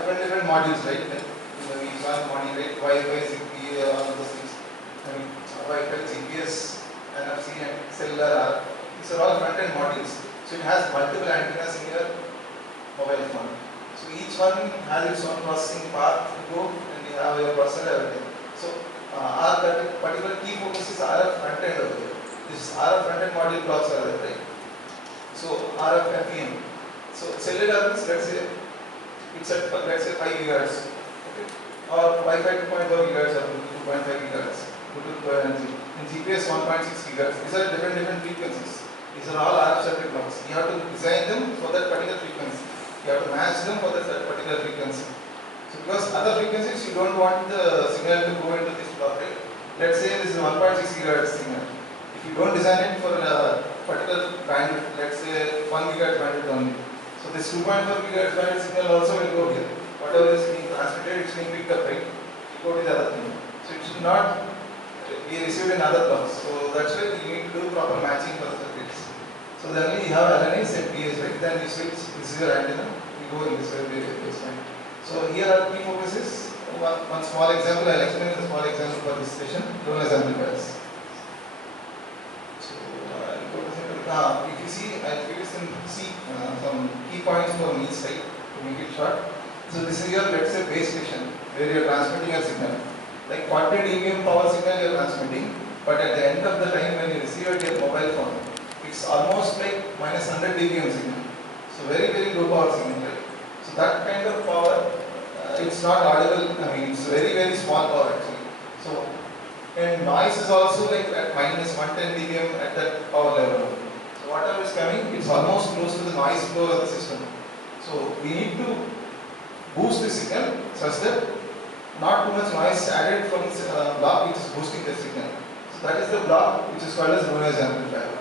different modules, right? Like, each one module, right? Wi-Fi, ZigBee, all those things. I mean, Wi-Fi, GPS. NFC and cellular these are all front-end modules. So it has multiple antennas in your mobile phone. So each one has its own processing path to go and you have your processor everything. So our particular key focus is RF front-end over here. This RF front-end module blocks are there, right? So RF FEM. So cellular means let's say it's at let's say 5 GHz, okay? Or Wi-Fi 2.4 GHz or 2.5 GHz. In GPS 1.6 GHz. These are different frequencies. These are all RF circuit blocks. You have to design them for that particular frequency. You have to match them for that particular frequency. So because other frequencies you don't want the signal to go into this block, right? Let's say this is 1.6 GHz signal. If you don't design it for a particular bandwidth, let's say 1 GHz bandwidth only. So this 2.4 GHz bandwidth signal also will go here. Whatever is being transmitted, it's being picked up, right? You go to the other thing. So it should not be received in other blocks. So that's why you need to do proper matching for the circuits. So then you have LNAs and PAs, right? Then you switch, this is your antenna, you go in this way, baseband. So here are key focuses. One small example, I'll explain the small example for this session, low noise amplifiers. So I'll go to if you see, I'll give you some key points for each side to make it short. So this is your, let's say, base station where you are transmitting a signal. Like 40 dBm power signal you are transmitting, but at the end of the time when you receive it your mobile phone, it's almost like minus 100 dBm signal. So very low power signal, right? So that kind of power it's not audible. I mean, it's very small power actually. So, and noise is also like at minus 110 dBm at that power level. So whatever is coming, it's almost close to the noise floor of the system. So we need to boost the signal such that not too much noise added from this block which is boosting the signal. So that is the block which is called as low noise amplifier.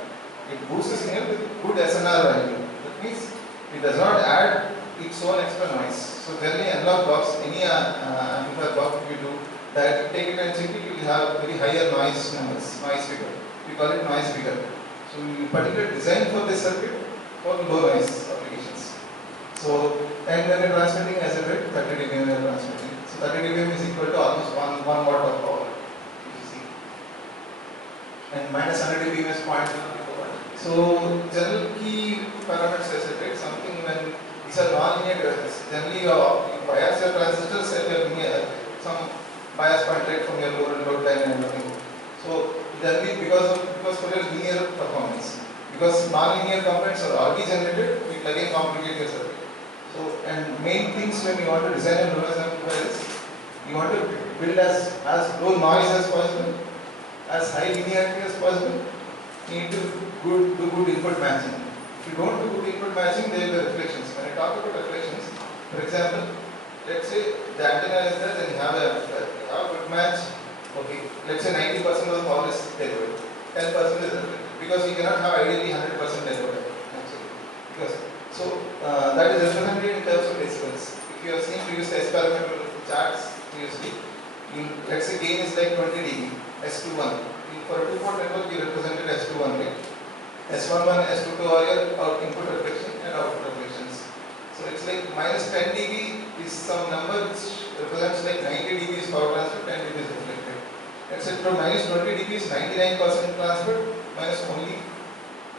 It boosts the signal with good SNR value. That means it does not add its own extra noise. So generally analog blocks, any amplifier block if you do, that you take it and check it, you will have very higher noise numbers, noise figure. We call it noise figure. So we particularly design for this circuit for low noise applications. So, and when we are transmitting, as I said, 30 dBm we are transmitting. So 30 dBm is equal to almost 1 watt of power, if you see. And minus 100 dBm is 0.04 watt. So general key parameters, as I said, something when these are non-linear devices. Generally you bias your transistors and some bias point rate from your load line and everything. So generally because for your linear performance. Because non-linear components are already generated, it will again complicate your circuit. So, and main things when you want to design a low noise amplifier is, you want to build as low noise as possible, as high linearity as possible. You need to do good input matching. If you don't do good input matching, there will be reflections. When I talk about reflections, for example, let's say the antenna is there, then you have a good match. Okay, let's say 90% of the power is delivered, 10% is reflected. Because you cannot have ideally 100% delivered. Actually, because that is represented in terms of decibels. If you have seen previous S parameter charts previously, let's say gain is like 20 dB, S21. For a 2-port network, you represented S21, right? S11, S22 are your input reflection and output reflections. So it's like minus 10 dB is some number which represents like 90 dB is power transfer, 10 dB is reflected. Let's say from minus 20 dB is 99% transfer, minus only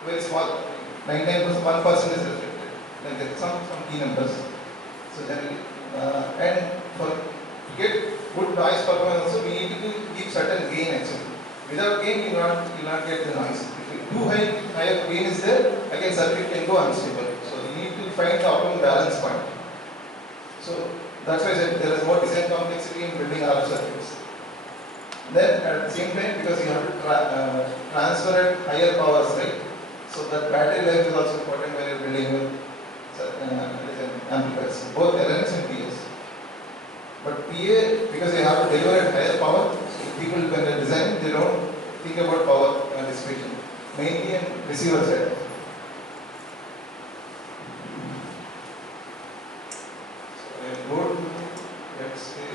very small, 99%, 1% is reflected. Like that, some key numbers. So generally, and to get good noise performance also, we need to keep certain gain actually. Without gain, you will not get the noise. If too higher gain is there, again circuit can go unstable. So you need to find the optimum balance point. So that's why I said there is more design complexity in building RF circuits. Then at the same time, because you have to transfer at higher powers, right? So that battery life is also important when you are building with amplifiers, both LNs and PS. But PA, because they have to deliver at higher power, so people when they design, they don't think about power dissipation, mainly in receiver side. So I will go to, let's say,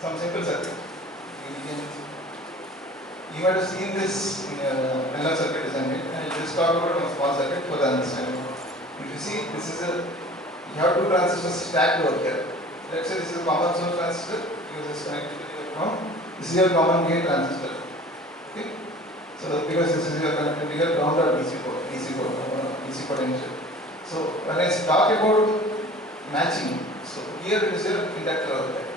some simple circuit. You might have seen this in analog circuit design, and I will just talk about one small circuit for the understanding. If you see, this is you have two transistors stacked over here. Let's say this is a common source transistor, use this connected to your ground. This is your common gate transistor. Okay? So because this is your connected to your ground or DC potential. So when I talk about matching, so here it is your inductor over there.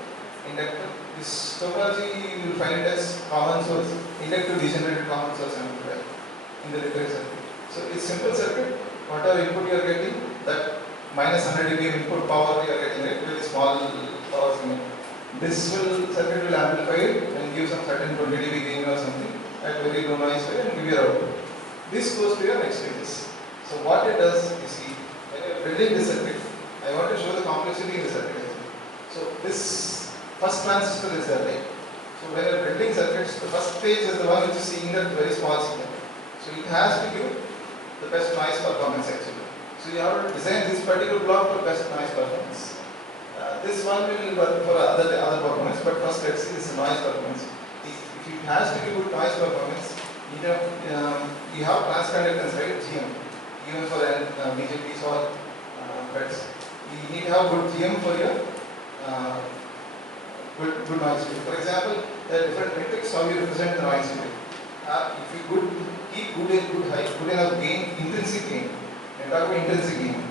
Inductor. This topology you will find it as common source, inductive degenerated common source amplifier in the repair circuit. So it's simple circuit. Whatever input you are getting, that minus 100 dB input power you are getting, right? Very small power signal. This circuit will amplify it and give some certain 20 dB gain or something at very low noise way and give your output. This goes to your next stages. So what it does, you see, when you are building this circuit, I want to show the complexity in the circuit. So this first transistor is there, right? So when you are building circuits, the first stage is the one which is seeing that very small signal. So it has to give the best noise performance actually. So you have to design this particular block for best noise performance. This one will work for other performance, but first let's see this noise performance. If it has to give good noise performance, you have transconductance, right? GM. Even for BJTs or FETs. You need to have good GM for your good noise field. For example, there are different metrics how you represent the noise field. If you keep good enough gain, intrinsic gain, and talk about intrinsic gain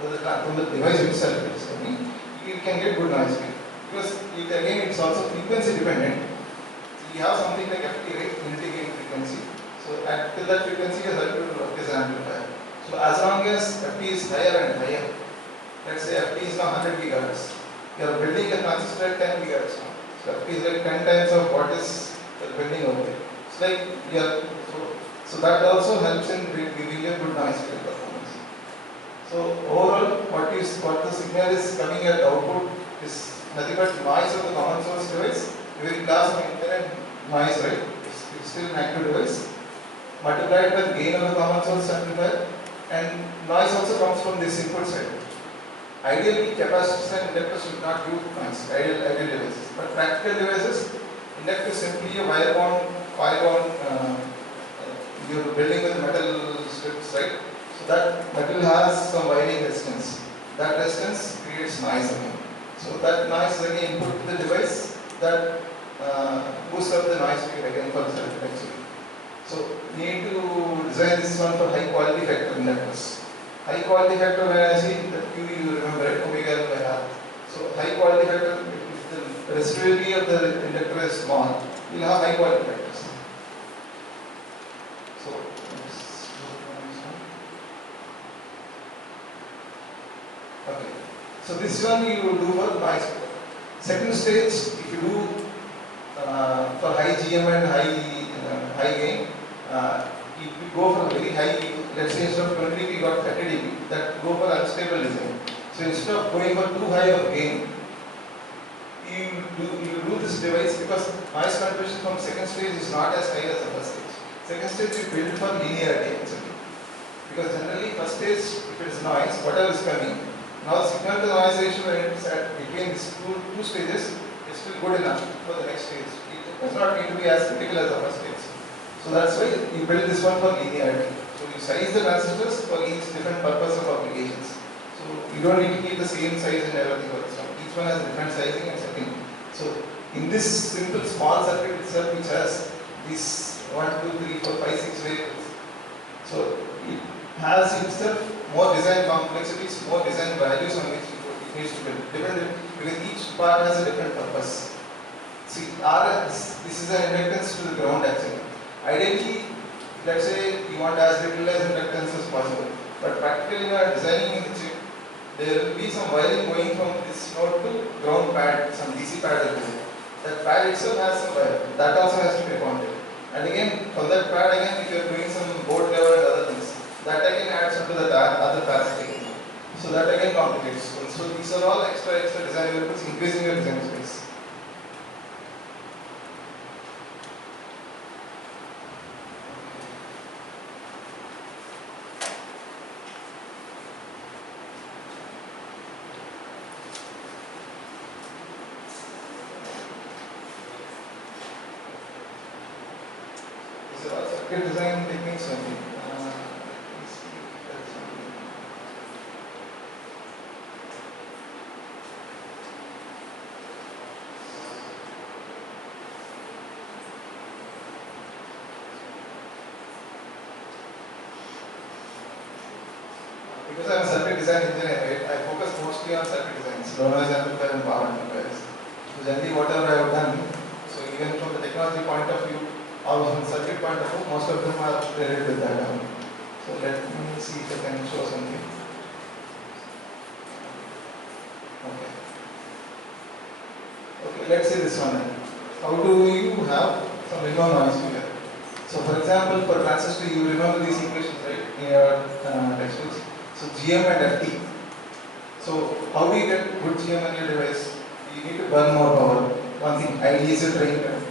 from the device itself, you can get good noise field. Because again, it's also frequency dependent. So you have something like FT rate, unity gain frequency. So till that frequency, your circuit will work as an amplifier. So as long as FT is higher and higher, let's say FT is now 100 gigahertz. you are building a transistor at 10 gigahertz now. So it is like 10 times of what is the building over there. It's like you are, so that also helps in giving a good noise field performance. So overall, what the signal is coming at output is nothing but noise of the common source device. Every class of inherent noise, right? It's still an active device. Multiplied by the gain of the common source amplifier, and noise also comes from this input side. Ideally, capacitors and inductors should not give noise, ideal devices. But practical devices, inductor is simply a wire bond, you're building with metal strips, right? So that metal has some wiring resistance. That resistance creates noise again. So that noise is again input to the device that boosts up the noise field again for the circuit actually. So we need to design this one for high quality factor inductors. High quality factor, when I see the Q, you remember it, omega L by R. So high quality factor, if the resistivity of the inductor is small, you will have high quality factors. So okay. So this one you do for noise. Second stage, if you do for high GM and high gain, if you go for very high, let's say instead of 20 dB, you got 30 dB, that go for unstable design. So instead of going for too high of gain, you do this device because noise contribution from second stage is not as high as the first stage. Second stage you build for linearity actually. Because generally first stage, if it is noise, whatever is coming, now signal to noise ratio when it is at between these two stages is still good enough for the next stage. It does not need to be as critical as the first stage. So that's why you build this one for linearity. So you size the transistors for each different purpose of applications. So you don't need to keep the same size and everything for this one. Each one has different sizing and setting. So in this simple small circuit itself, which has these 1, 2, 3, 4, 5, 6 variables, so it has itself more design complexities, more design values on which it needs to build. Because each part has a different purpose. See, this is an inductance to the ground actually. Ideally, let's say you want as little as inductance as possible. But practically, when you are designing in the chip, there will be some wiring going from this node to ground pad, some DC pad. That pad itself has some wire. That also has to be accounted. And again, from that pad again, if you are doing some board level and other things, that again adds up to the other pads again. So that again complicates. So these are all extra design variables increasing your design space. These are all circuit design techniques only. Because I am a circuit design engineer, right, I focus mostly on circuit designs, low noise amplifiers and power amplifiers. So generally whatever I have done, so even from the technology point of view, or from the circuit point of view, most of them are related with that. So let me see if I can show something. Okay. Okay, let's see this one. How do you have some minimum noise figure? So for example, for transistor, you remember these equations, right, in your textbooks. So GM and FT. So how do you get good GM on your device? You need to burn more power. One thing, ideally is a drain current.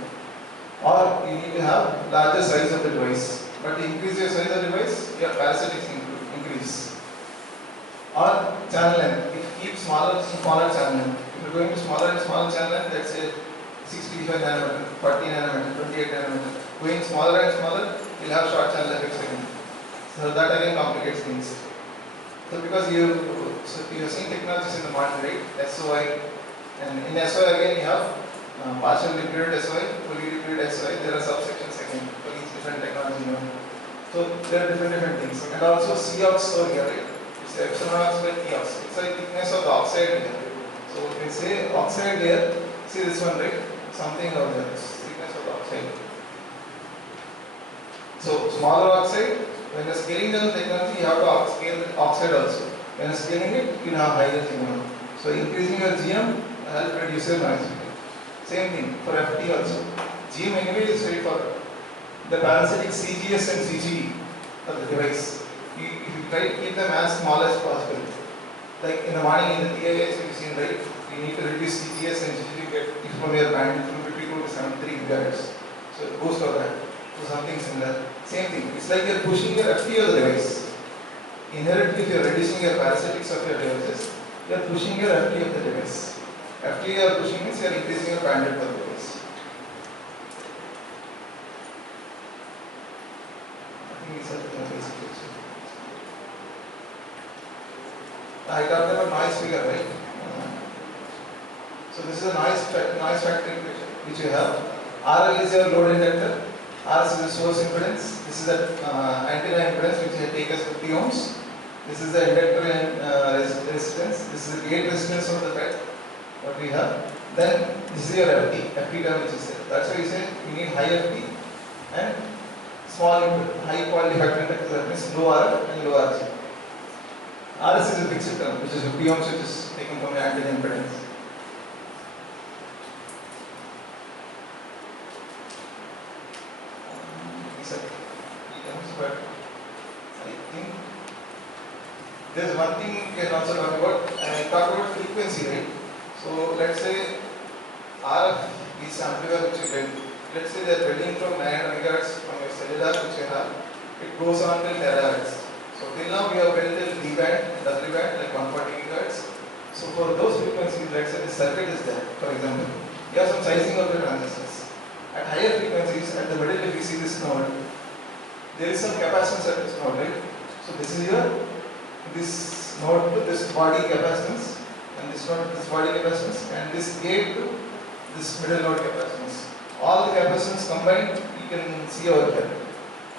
Or you need to have larger size of the device. But to increase your size of the device, your parasitics increase. Or channel length. If you keep smaller channel length. If you're going to smaller and smaller channel length, let's say 65 nanometer, 40 nanometer, 28 nanometer. Going smaller and smaller, you'll have short channel effects again. So that again complicates things. So because you're seeing technologies in the market, right? SOI, and in SOI again you have partial depleted SOI, fully depleted SOI. There are subsections again for each different technology. So there are different things. And also COX over here, right? It's epsilon ox by TOX. It's like thickness of the oxide layer. So when we say oxide layer, see this one, right? Something over there. It's thickness of the oxide. So smaller oxide. When you're scaling down the technology, you have to scale the oxide also. When you're scaling it, you have higher GM. So increasing your GM help reduce your noise figure. Same thing for FT also. GM anyway is straightforward. The parasitic CGS and CGE of the device. If you try to keep them as small as possible. Like in the morning in the TIS you've seen, right? You need to reduce CGS and CGE to get from your bandwidth from 52 to 73 gigahertz. So it goes for that. So something similar. Same thing. It's like you're pushing your FT of the device. Inherently, if you're reducing your parasitics of your devices, you're pushing your FT of the device. FT you're pushing means you're increasing your bandwidth of the device. I think it's a basic picture. I talked about noise figure, right? So this is a noise factor equation which you have. RL is your load inductor. RS is the source impedance. This is the antenna impedance which I take as 50 ohms. This is the inductor and resistance. This is the gate resistance of the FET. What we have. Then this is your FT term which is there. That's why we say we need high FT and small high quality factor inductor, that means low RL and low RC. RS is a fixed term which is 50 ohms which is taken from the antenna impedance. But I think there's one thing we can also talk about. I talk about frequency, right? So let's say RF is amplifier which you build. Let's say they are building from 900 MHz from your cellular which you have. It goes on till terahertz. So till now we have built till D band, W band like 140 GHz. So for those frequencies, let's say the circuit is there. For example, you have some sizing of the transistors. At higher frequencies, at the middle if you see this node, there is some capacitance at this node, right? So this is your this node to this body capacitance, and this node to this body capacitance, and this gate to this middle node capacitance. All the capacitance combined you can see over here.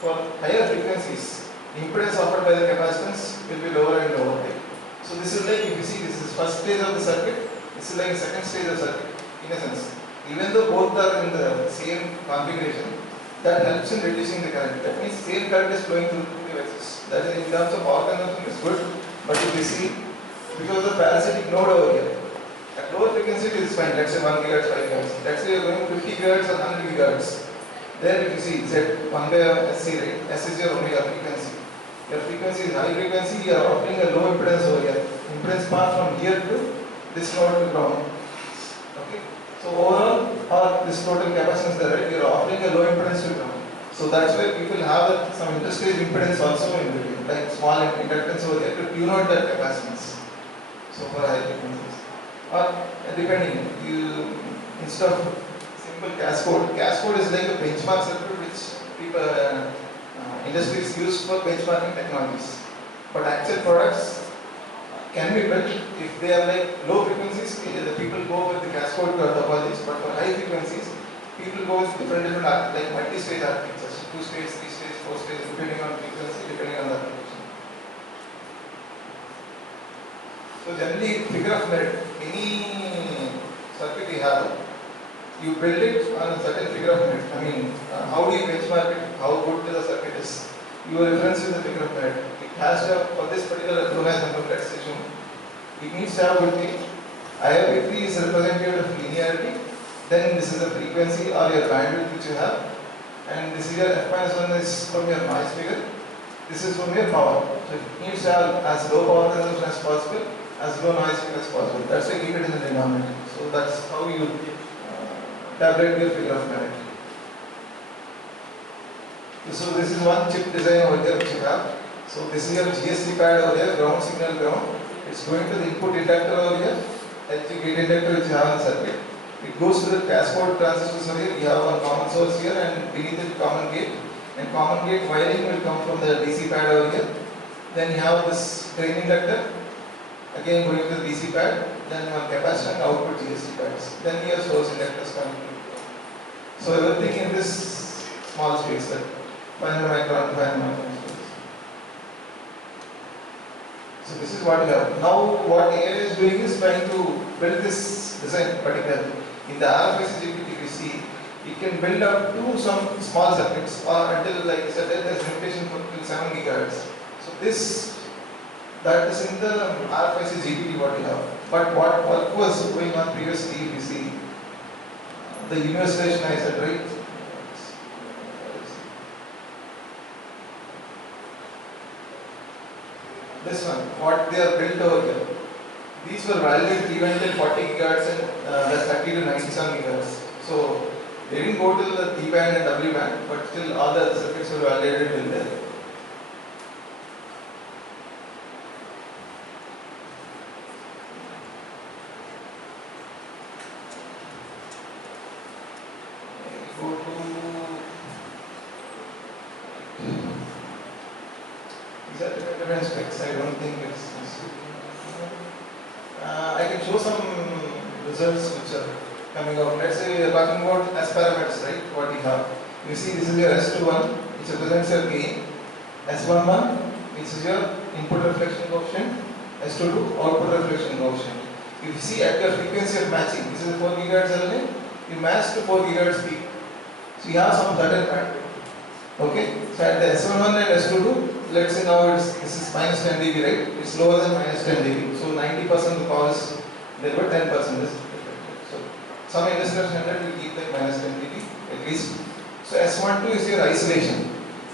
For higher frequencies, the impedance offered by the capacitance will be lower and lower, right? So this is like, if you see, this is first stage of the circuit. This is like a second stage of circuit in a sense. Even though both are in the same configuration, that helps in reducing the current. That means same current is flowing through the devices. That is, in terms of power consumption is good, but if you see, because of the parasitic node over here, at lower frequency it is fine, let's say 1 GHz, 5 GHz. Let's say you are going 50 GHz or 100 GHz. There if you see, Z 1 by SC, right? S is your omega frequency. Your frequency is high frequency, you are offering a low impedance over here. Impedance path from here to this node to ground. Okay? So overall, or this total capacitance there, right? You are offering a low impedance to ground. So that's why people have some interstage impedance also in between, like small inductance over there to tune out that capacitance. So for high frequencies. Or depending, you instead of simple cascode is like a benchmark circuit which people industries use for benchmarking technologies. But actual products can be built if they are like low frequencies. The people go with the cascode topologies, but for high frequencies, people go with different like multi-stage architectures, 2 stage, 3 stage, 4 stage, depending on frequency, depending on the application. So generally, figure of merit, any circuit you have, you build it on a certain figure of merit. I mean, how do you benchmark it? How good the circuit is? Your reference is the figure of merit. It has to have, for this particular Brunei number, let's assume, it needs to have good thing. IFP is representative of linearity. Then this is the frequency or your bandwidth which you have. And this is your F-1 is from your noise figure. This is from your power. So it needs to have as low power consumption as possible, as low noise figure as possible. That's why you keep it in the denominator. So that's how you tabulate your figure of merit. So this is one chip design over here which you have. So this is your GST pad over here, ground signal ground. It's going to the input inductor over here, LG gate inductor which you have in the circuit. It goes to the cascode transistors over here. You have one common source here and beneath it common gate. And common gate wiring will come from the DC pad over here. Then you have this drain inductor, again going to the DC pad. Then one capacitor and output GST pads. Then you have source inductors coming. So everything in this small space, like 500 micron, 500 micron space. So this is what you have. Now what AI is doing is trying to build this design particularly. In the RFIC GPT if you see, it can build up to some small circuits or until, like I said, there is limitation for till 7 GHz. So this, that is in the RFIC GPT what you have. But what work was going on previously, you see, the universalization I said, right? This one, what they are built over here. These were validated even till 40 gigahertz and that's 30 to 97 gigahertz. So they didn't go till the T band and W band, but still all the other circuits were validated till there. Go to these are different specs. I don't think it's. I can show some results which are coming out. Let's say we are talking about S parameters, right? What we have. You see, this is your S21, which represents your gain. S11, which is your input reflection coefficient. S22, output reflection coefficient. If you see at your frequency of matching, this is a 4 GHz LNA, you match to 4 GHz peak. So you have some certain bandwidth. Okay? So at the S11 and S22, let's say now this is minus 10 dB, right? It's lower than minus 10 dB. So 90% of the power is there, but 10% is reflected. So some industrial standard will keep like minus 10 dB at least. So S12 is your isolation.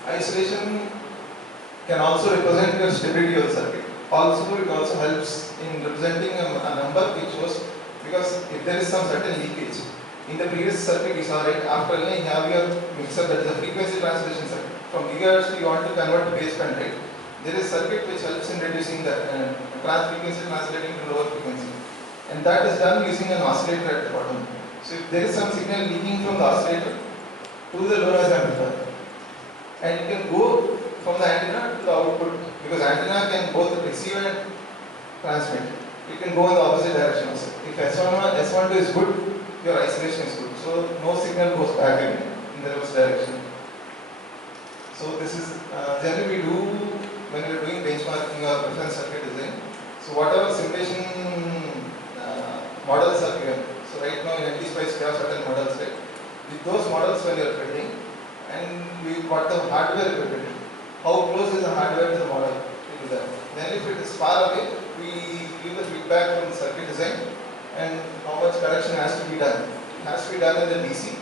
Isolation can also represent your stability of the circuit. Also, it also helps in representing a number which shows, because if there is some certain leakage. In the previous circuit you saw, right, after you have your mixer, that is a frequency translation circuit. From gigahertz you want to convert to baseband, right? There is a circuit which helps in reducing the frequency translating to lower frequency. And that is done using an oscillator at the bottom. So if there is some signal leaking from the oscillator to the low noise amplifier, and you can go from the antenna to the output, because antenna can both receive and transmit. You can go in the opposite direction also. If S12 is good, your isolation is good. So no signal goes back again in the reverse direction. So this is generally we do when we are doing benchmarking or reference circuit design. So whatever simulation models are given. So right now in NT-Spice we have certain models, right? With those models when you are building, and we what the hardware we are building. How close is the hardware to the model? We do that. Then if it is far away, we give the feedback from the circuit design and how much correction has to be done. It has to be done in the DC,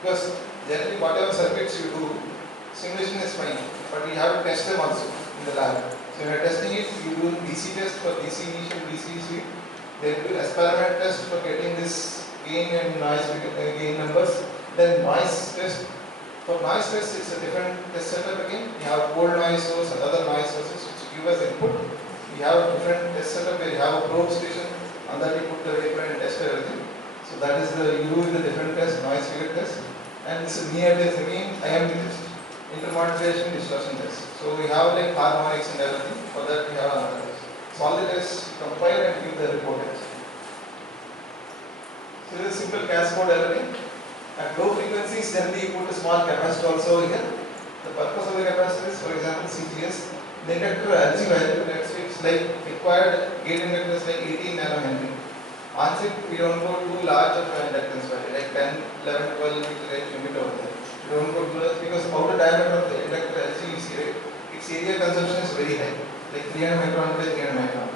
because generally whatever circuits you do, simulation is fine, but we have to test them also in the lab. So when you are testing it, you do DC test for DC initial, DC sweep, then do S parameter test for getting this gain and noise gain numbers, then noise test. For noise test, it's a different test setup again. We have cold noise source and other noise sources which give us input. We have a different test setup where you have a probe station, on that you put the wafer and test everything. So that is the, you do the different test, noise figure test. And this is near test again, IMD test, intermodulation distortion test. So we have like harmonics and everything. For that we have another test. So all the tests compile and give the report test. So this is simple cascode everything. At low frequencies, generally you put a small capacitor also here. The purpose of the capacitor is, for example, CGS. The inductor LG value, let's say it's like required gate inductor is like 18 nanohenry. On chip, we don't go too large of an inductance value, like 10, 11, 12 meter limit over there. We don't go too large because outer diameter of the inductor LG, you see, right, its area consumption is very high, like 300 micron by 300 micron.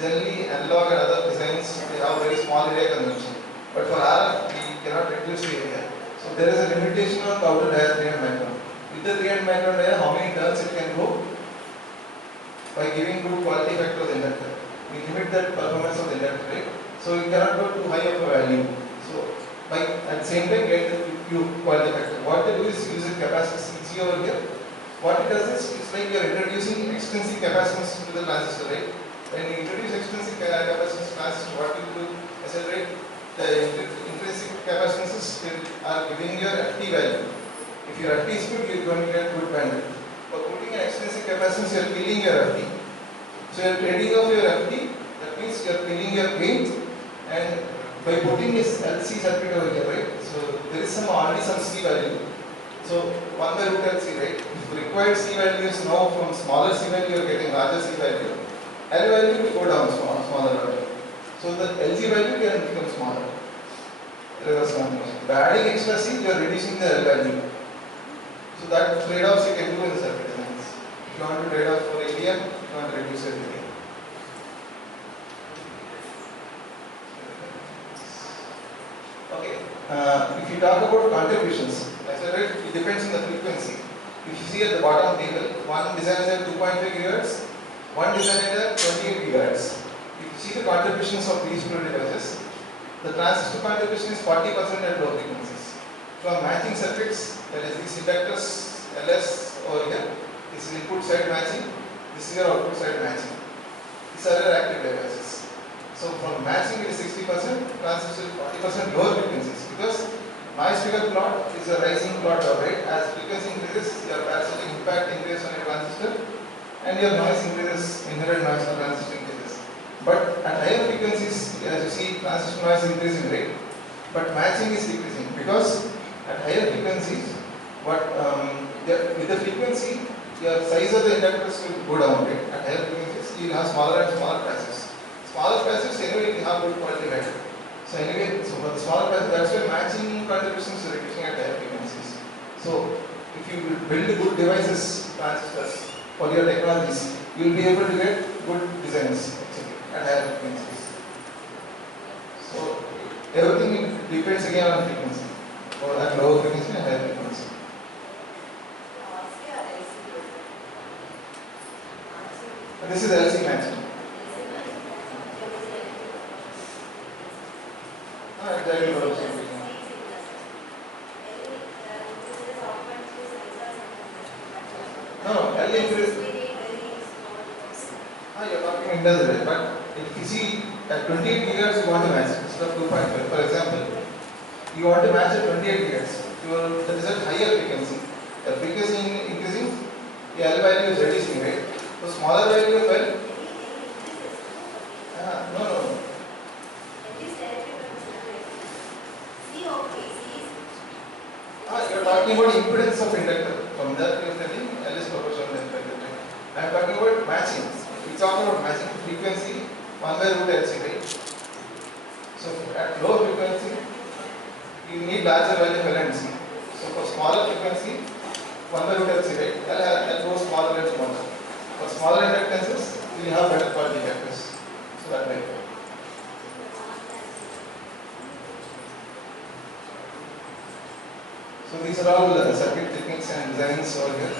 Generally, analog and other designs, they have very small area consumption. But for RF, we cannot reduce the area. So there is a limitation on the outer dia 300 micron. With the 300 micron dia, how many turns it can go? By giving good quality factor of the inductor. We limit that performance of the inductor, right? So you cannot go too high of a value. So by at the same time get the quality factor. What they do is use a capacitance CG over here. What it does is, it's like you are introducing extrinsic capacitance to the transistor, right? When you introduce extrinsic capacitance transistor, what you do? I said, right? The intrinsic capacitances are giving your FT value. If your FT is good, you are going to get good bandwidth. By putting an extrinsic capacitance, you are killing your FT. So you are trading off your FT, that means you are killing your gain, and by putting this LC circuit over here, right? So there is already some C value. So 1 by root LC, right? If required C value is now from smaller C value, you are getting larger C value. L value will go down smaller value. So the LG value can become smaller. Reverse transformation. By adding extra C, you are reducing the L value. So that trade-offs you can do in the circuit designs. If you want to trade off for ADM, you want to reduce your ADM. we talk about contributions, as I said, it depends on the frequency. If you see at the bottom table, one design is at 2.5 GHz, one design is at 28 GHz. If you see the contributions of these two devices, the transistor contribution is 40% at low frequencies. From matching circuits, that is these inductors, LS over here, this is input side matching, this is your output side matching. These are your active devices. So from matching it is 60%, transistor 40% lower frequencies, because noise figure plot is a rising plot, right? As frequency increases, your parasitic impact increases on your transistor, and your noise increases, inherent noise on transistor increases. But at higher frequencies, as you see, transistor noise is increasing, right? But matching is decreasing, because at higher frequencies, with the frequency, your size of the inductors will go down, right? At higher frequencies, you will have smaller and smaller passives. Smaller passives, anyway, you have good quality battery. So anyway, so for the smaller passive, that's why matching contributions are reducing at higher frequencies. So if you build good devices, transistors for your technologies, you will be able to get good designs actually at higher frequencies. So everything depends again on frequency, or at lower frequency and higher frequency. And this is LC matching. No, L increase. You're talking industry, but if you see at 28 GHz you want to match instead of 2.5. For example, you want to match at 28 GHz. That is at higher frequency. The frequency increasing, the L value is reducing, right? So smaller value of L. No. You are talking about impedance of inductor. From that you are telling L is proportional to inductor. I am talking about matching. We talk about matching frequency 1 by root LC, right? So at low frequency, you need larger value of L and C. So for smaller frequency, 1 by root LC, right? L goes smaller and smaller. For smaller inductances, you will have better quality inductors. So that way. So these are all circuit techniques and designs over here.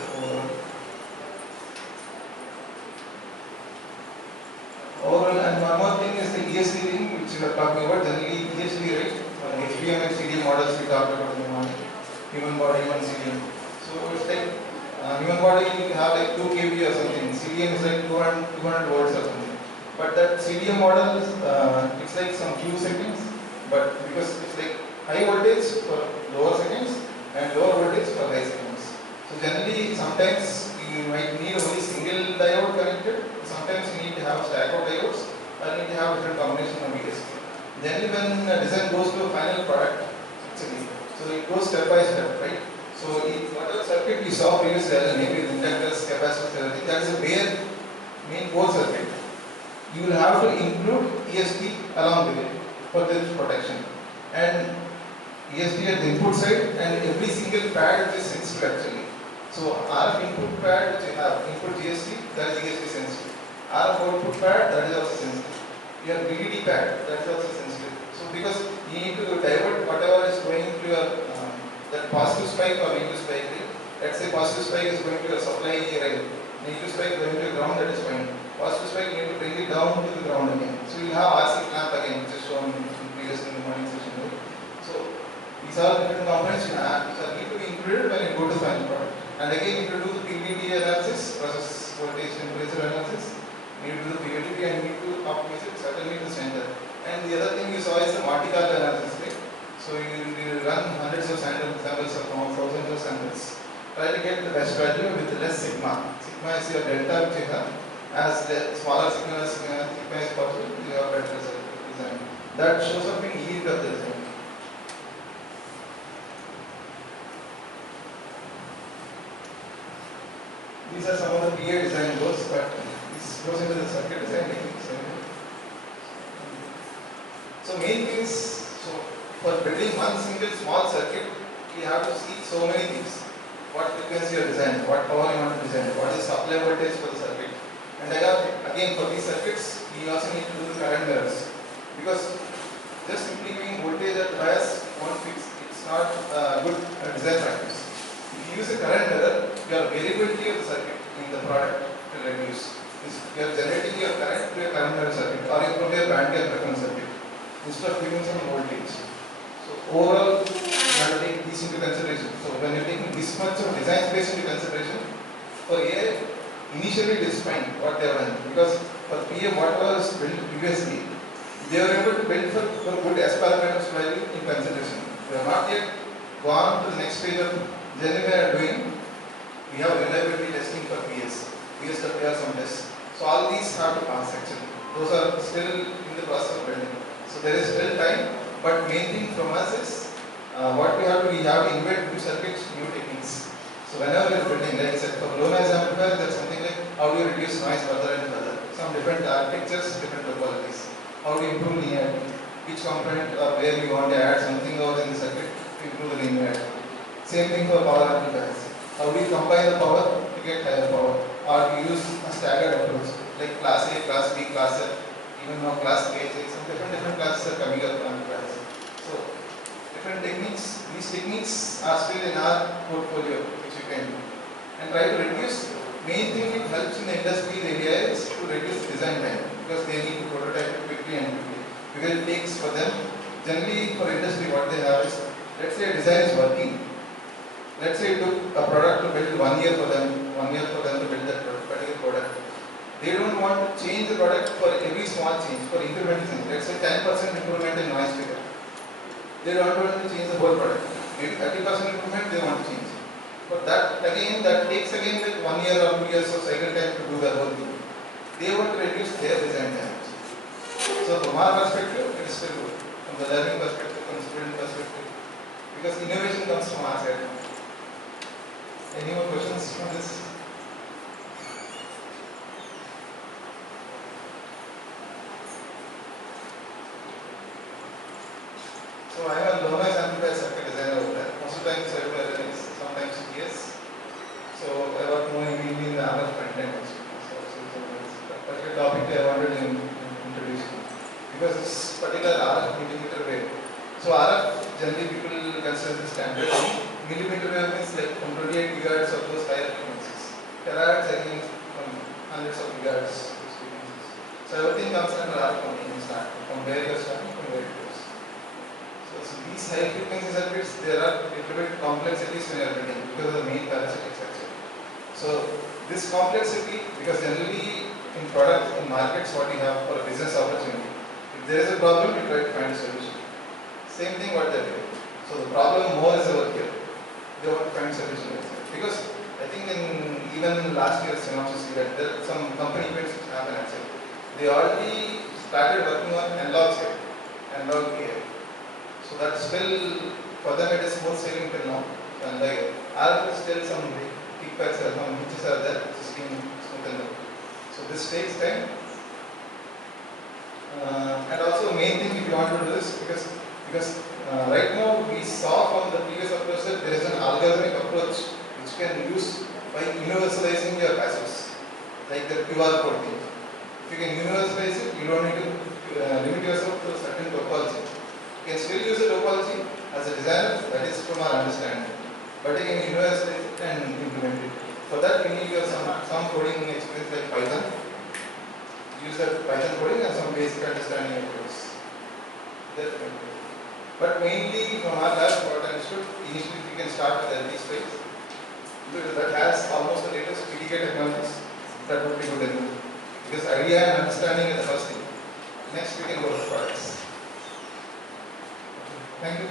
Overall, and one more thing is the ESD thing which we are talking about. Generally, ESD, right? HBM and CDM models we talked about in the morning. Human body, human CDM. So it's like human body you have like 2 kV or something. CDM is like 200 volts or something. But that CDM model, it's like some few seconds. But because it's like high voltage for lower seconds and lower voltage for high seconds. So generally, sometimes you might need only single diode connected. Sometimes you need to have stack of diodes, or you need to have different combination of ESD. Generally, when design goes to a final product, actually, so it goes step by step, right? So whatever circuit we saw previously, with inductors, capacitors, everything, that is a bare main core circuit. You will have to include ESD along with it for this protection. And ESD at the input side, and every single pad which is sensitive actually. So RF input pad which you have, input ESD, that is ESD sensitive. RF output pad, that is also sensitive. Your VDD pad, that is also sensitive. So because you need to divert whatever is going to your that positive spike or negative spike. Let's say positive spike is going to your supply rail, negative spike going to your ground, that is fine. Positive spike you need to bring it down to the ground again. So you have RC clamp again, which is shown previously in the morning session. Right? So these are different components you have, which are need to be included when you go to final product. And again, you need to do the PVD analysis, process voltage temperature analysis. You need to do the PVD and you need to optimize it certainly to center. And the other thing you saw is the multi-card analysis, right? So you run hundreds of samples of thousands of samples. Try to get the best value with less sigma. Sigma is your delta which you have. As the smaller sigma is possible, you have better design. That shows up in yield of the design. These are some of the PA design goals, but this goes into the circuit design techniques. So main thing is, so for building one single small circuit, you have to see so many things. What frequency you design, what power you want to design, what is supply voltage for the circuit. And again for these circuits, we also need to do the current mirrors. Because just simply giving voltage at bias won't fix its it's not good design practice. If you use a current mirror, your variability of the circuit in the product will reduce. You are generating your current through a current mirror circuit or from your band gap reference circuit instead of giving some voltage. So overall, you have to take this into consideration. So when you are taking this much of design space into consideration, for AI, initially it is fine what they have done, because for PA whatever was built previously, they were able to build for good S parameters value in consideration. They have not yet gone to the next stage of generally we are doing. We have reliability testing for PS. We have some tests. So all these have to pass actually. Those are still in the process of building. So there is still time, but main thing from us is what we have to invent new circuits, new techniques. So whenever we are building, like I said, for low noise amplifier, there's something like how do you reduce noise further and further. Some different architectures, different topologies. How do you improve linearity? Which component or where you want to add something over in the circuit to improve the linearity. Same thing for power amplifiers. How do you combine the power to get higher power? Or you use a staggered approach like class A, class B, class F, even now class K, some different classes are coming up amplifiers. So different techniques, these techniques are still in our portfolio which you can do. And try to reduce, main thing it helps in the industry area is to reduce design time because they need to prototype it quickly and quickly. Because it takes for them, generally for industry what they have is, let's say a design is working. Let's say it took a product to build 1 year for them to build that particular product. They don't want to change the product for every small change, for incremental change. Let's say 10% improvement in noise figure. They don't want to change the whole product. Maybe 30% improvement they want to change. But that takes again like 1 year or 2 years of cycle time to do the whole thing. They want to reduce their design time. So from our perspective, it is still good. From the learning perspective, from the student perspective. Because innovation comes from our side. Any more questions on this? So I am a low noise amplifier circuit designer over there. Most of the times I do LNAs, sometimes PS. So I work more in the RF front end also. So that particular topic I wanted to introduce you. Because this particular RF millimeter wave. So RF generally people consider the standard. Millimeter wave means like from 28 gigahertz of those higher frequencies. Terahertz again from hundreds of gigahertz. So everything comes under RF only in start. From where you are starting, from where it goes. So these high frequency circuits, there are a little bit complexities when you are building because of the main parasitic structure. So this complexity, because generally in products, in markets, what you have for a business opportunity, if there is a problem, you try to find a solution. Same thing what they are doing. So the problem more is over here. They want to find solution because I think even last year's synopsis that there are some company events which happen actually. They already started working on analog side, analog AI. So that's still for them it is more selling till now. And like RF is still some kickbacks or some hitches are there, which is being smoothened out. So this takes time. And also main thing if you want to do this because right now we saw from the previous approach that there is an algorithmic approach which can use by universalizing your passives, like the QR code thing. If you can universalize it, you don't need to limit yourself to a certain topology. You can still use a topology as a designer, that is from our understanding. But you can universalize it and implement it. For that you need some coding experience like Python. Use that Python coding and some basic understanding of codes. But mainly from our lab, what I understood, initially we can start with LT space. That has almost the latest PDK technologies. That would be good enough. Because idea and understanding is the first thing. Next we can go to products. Thank you.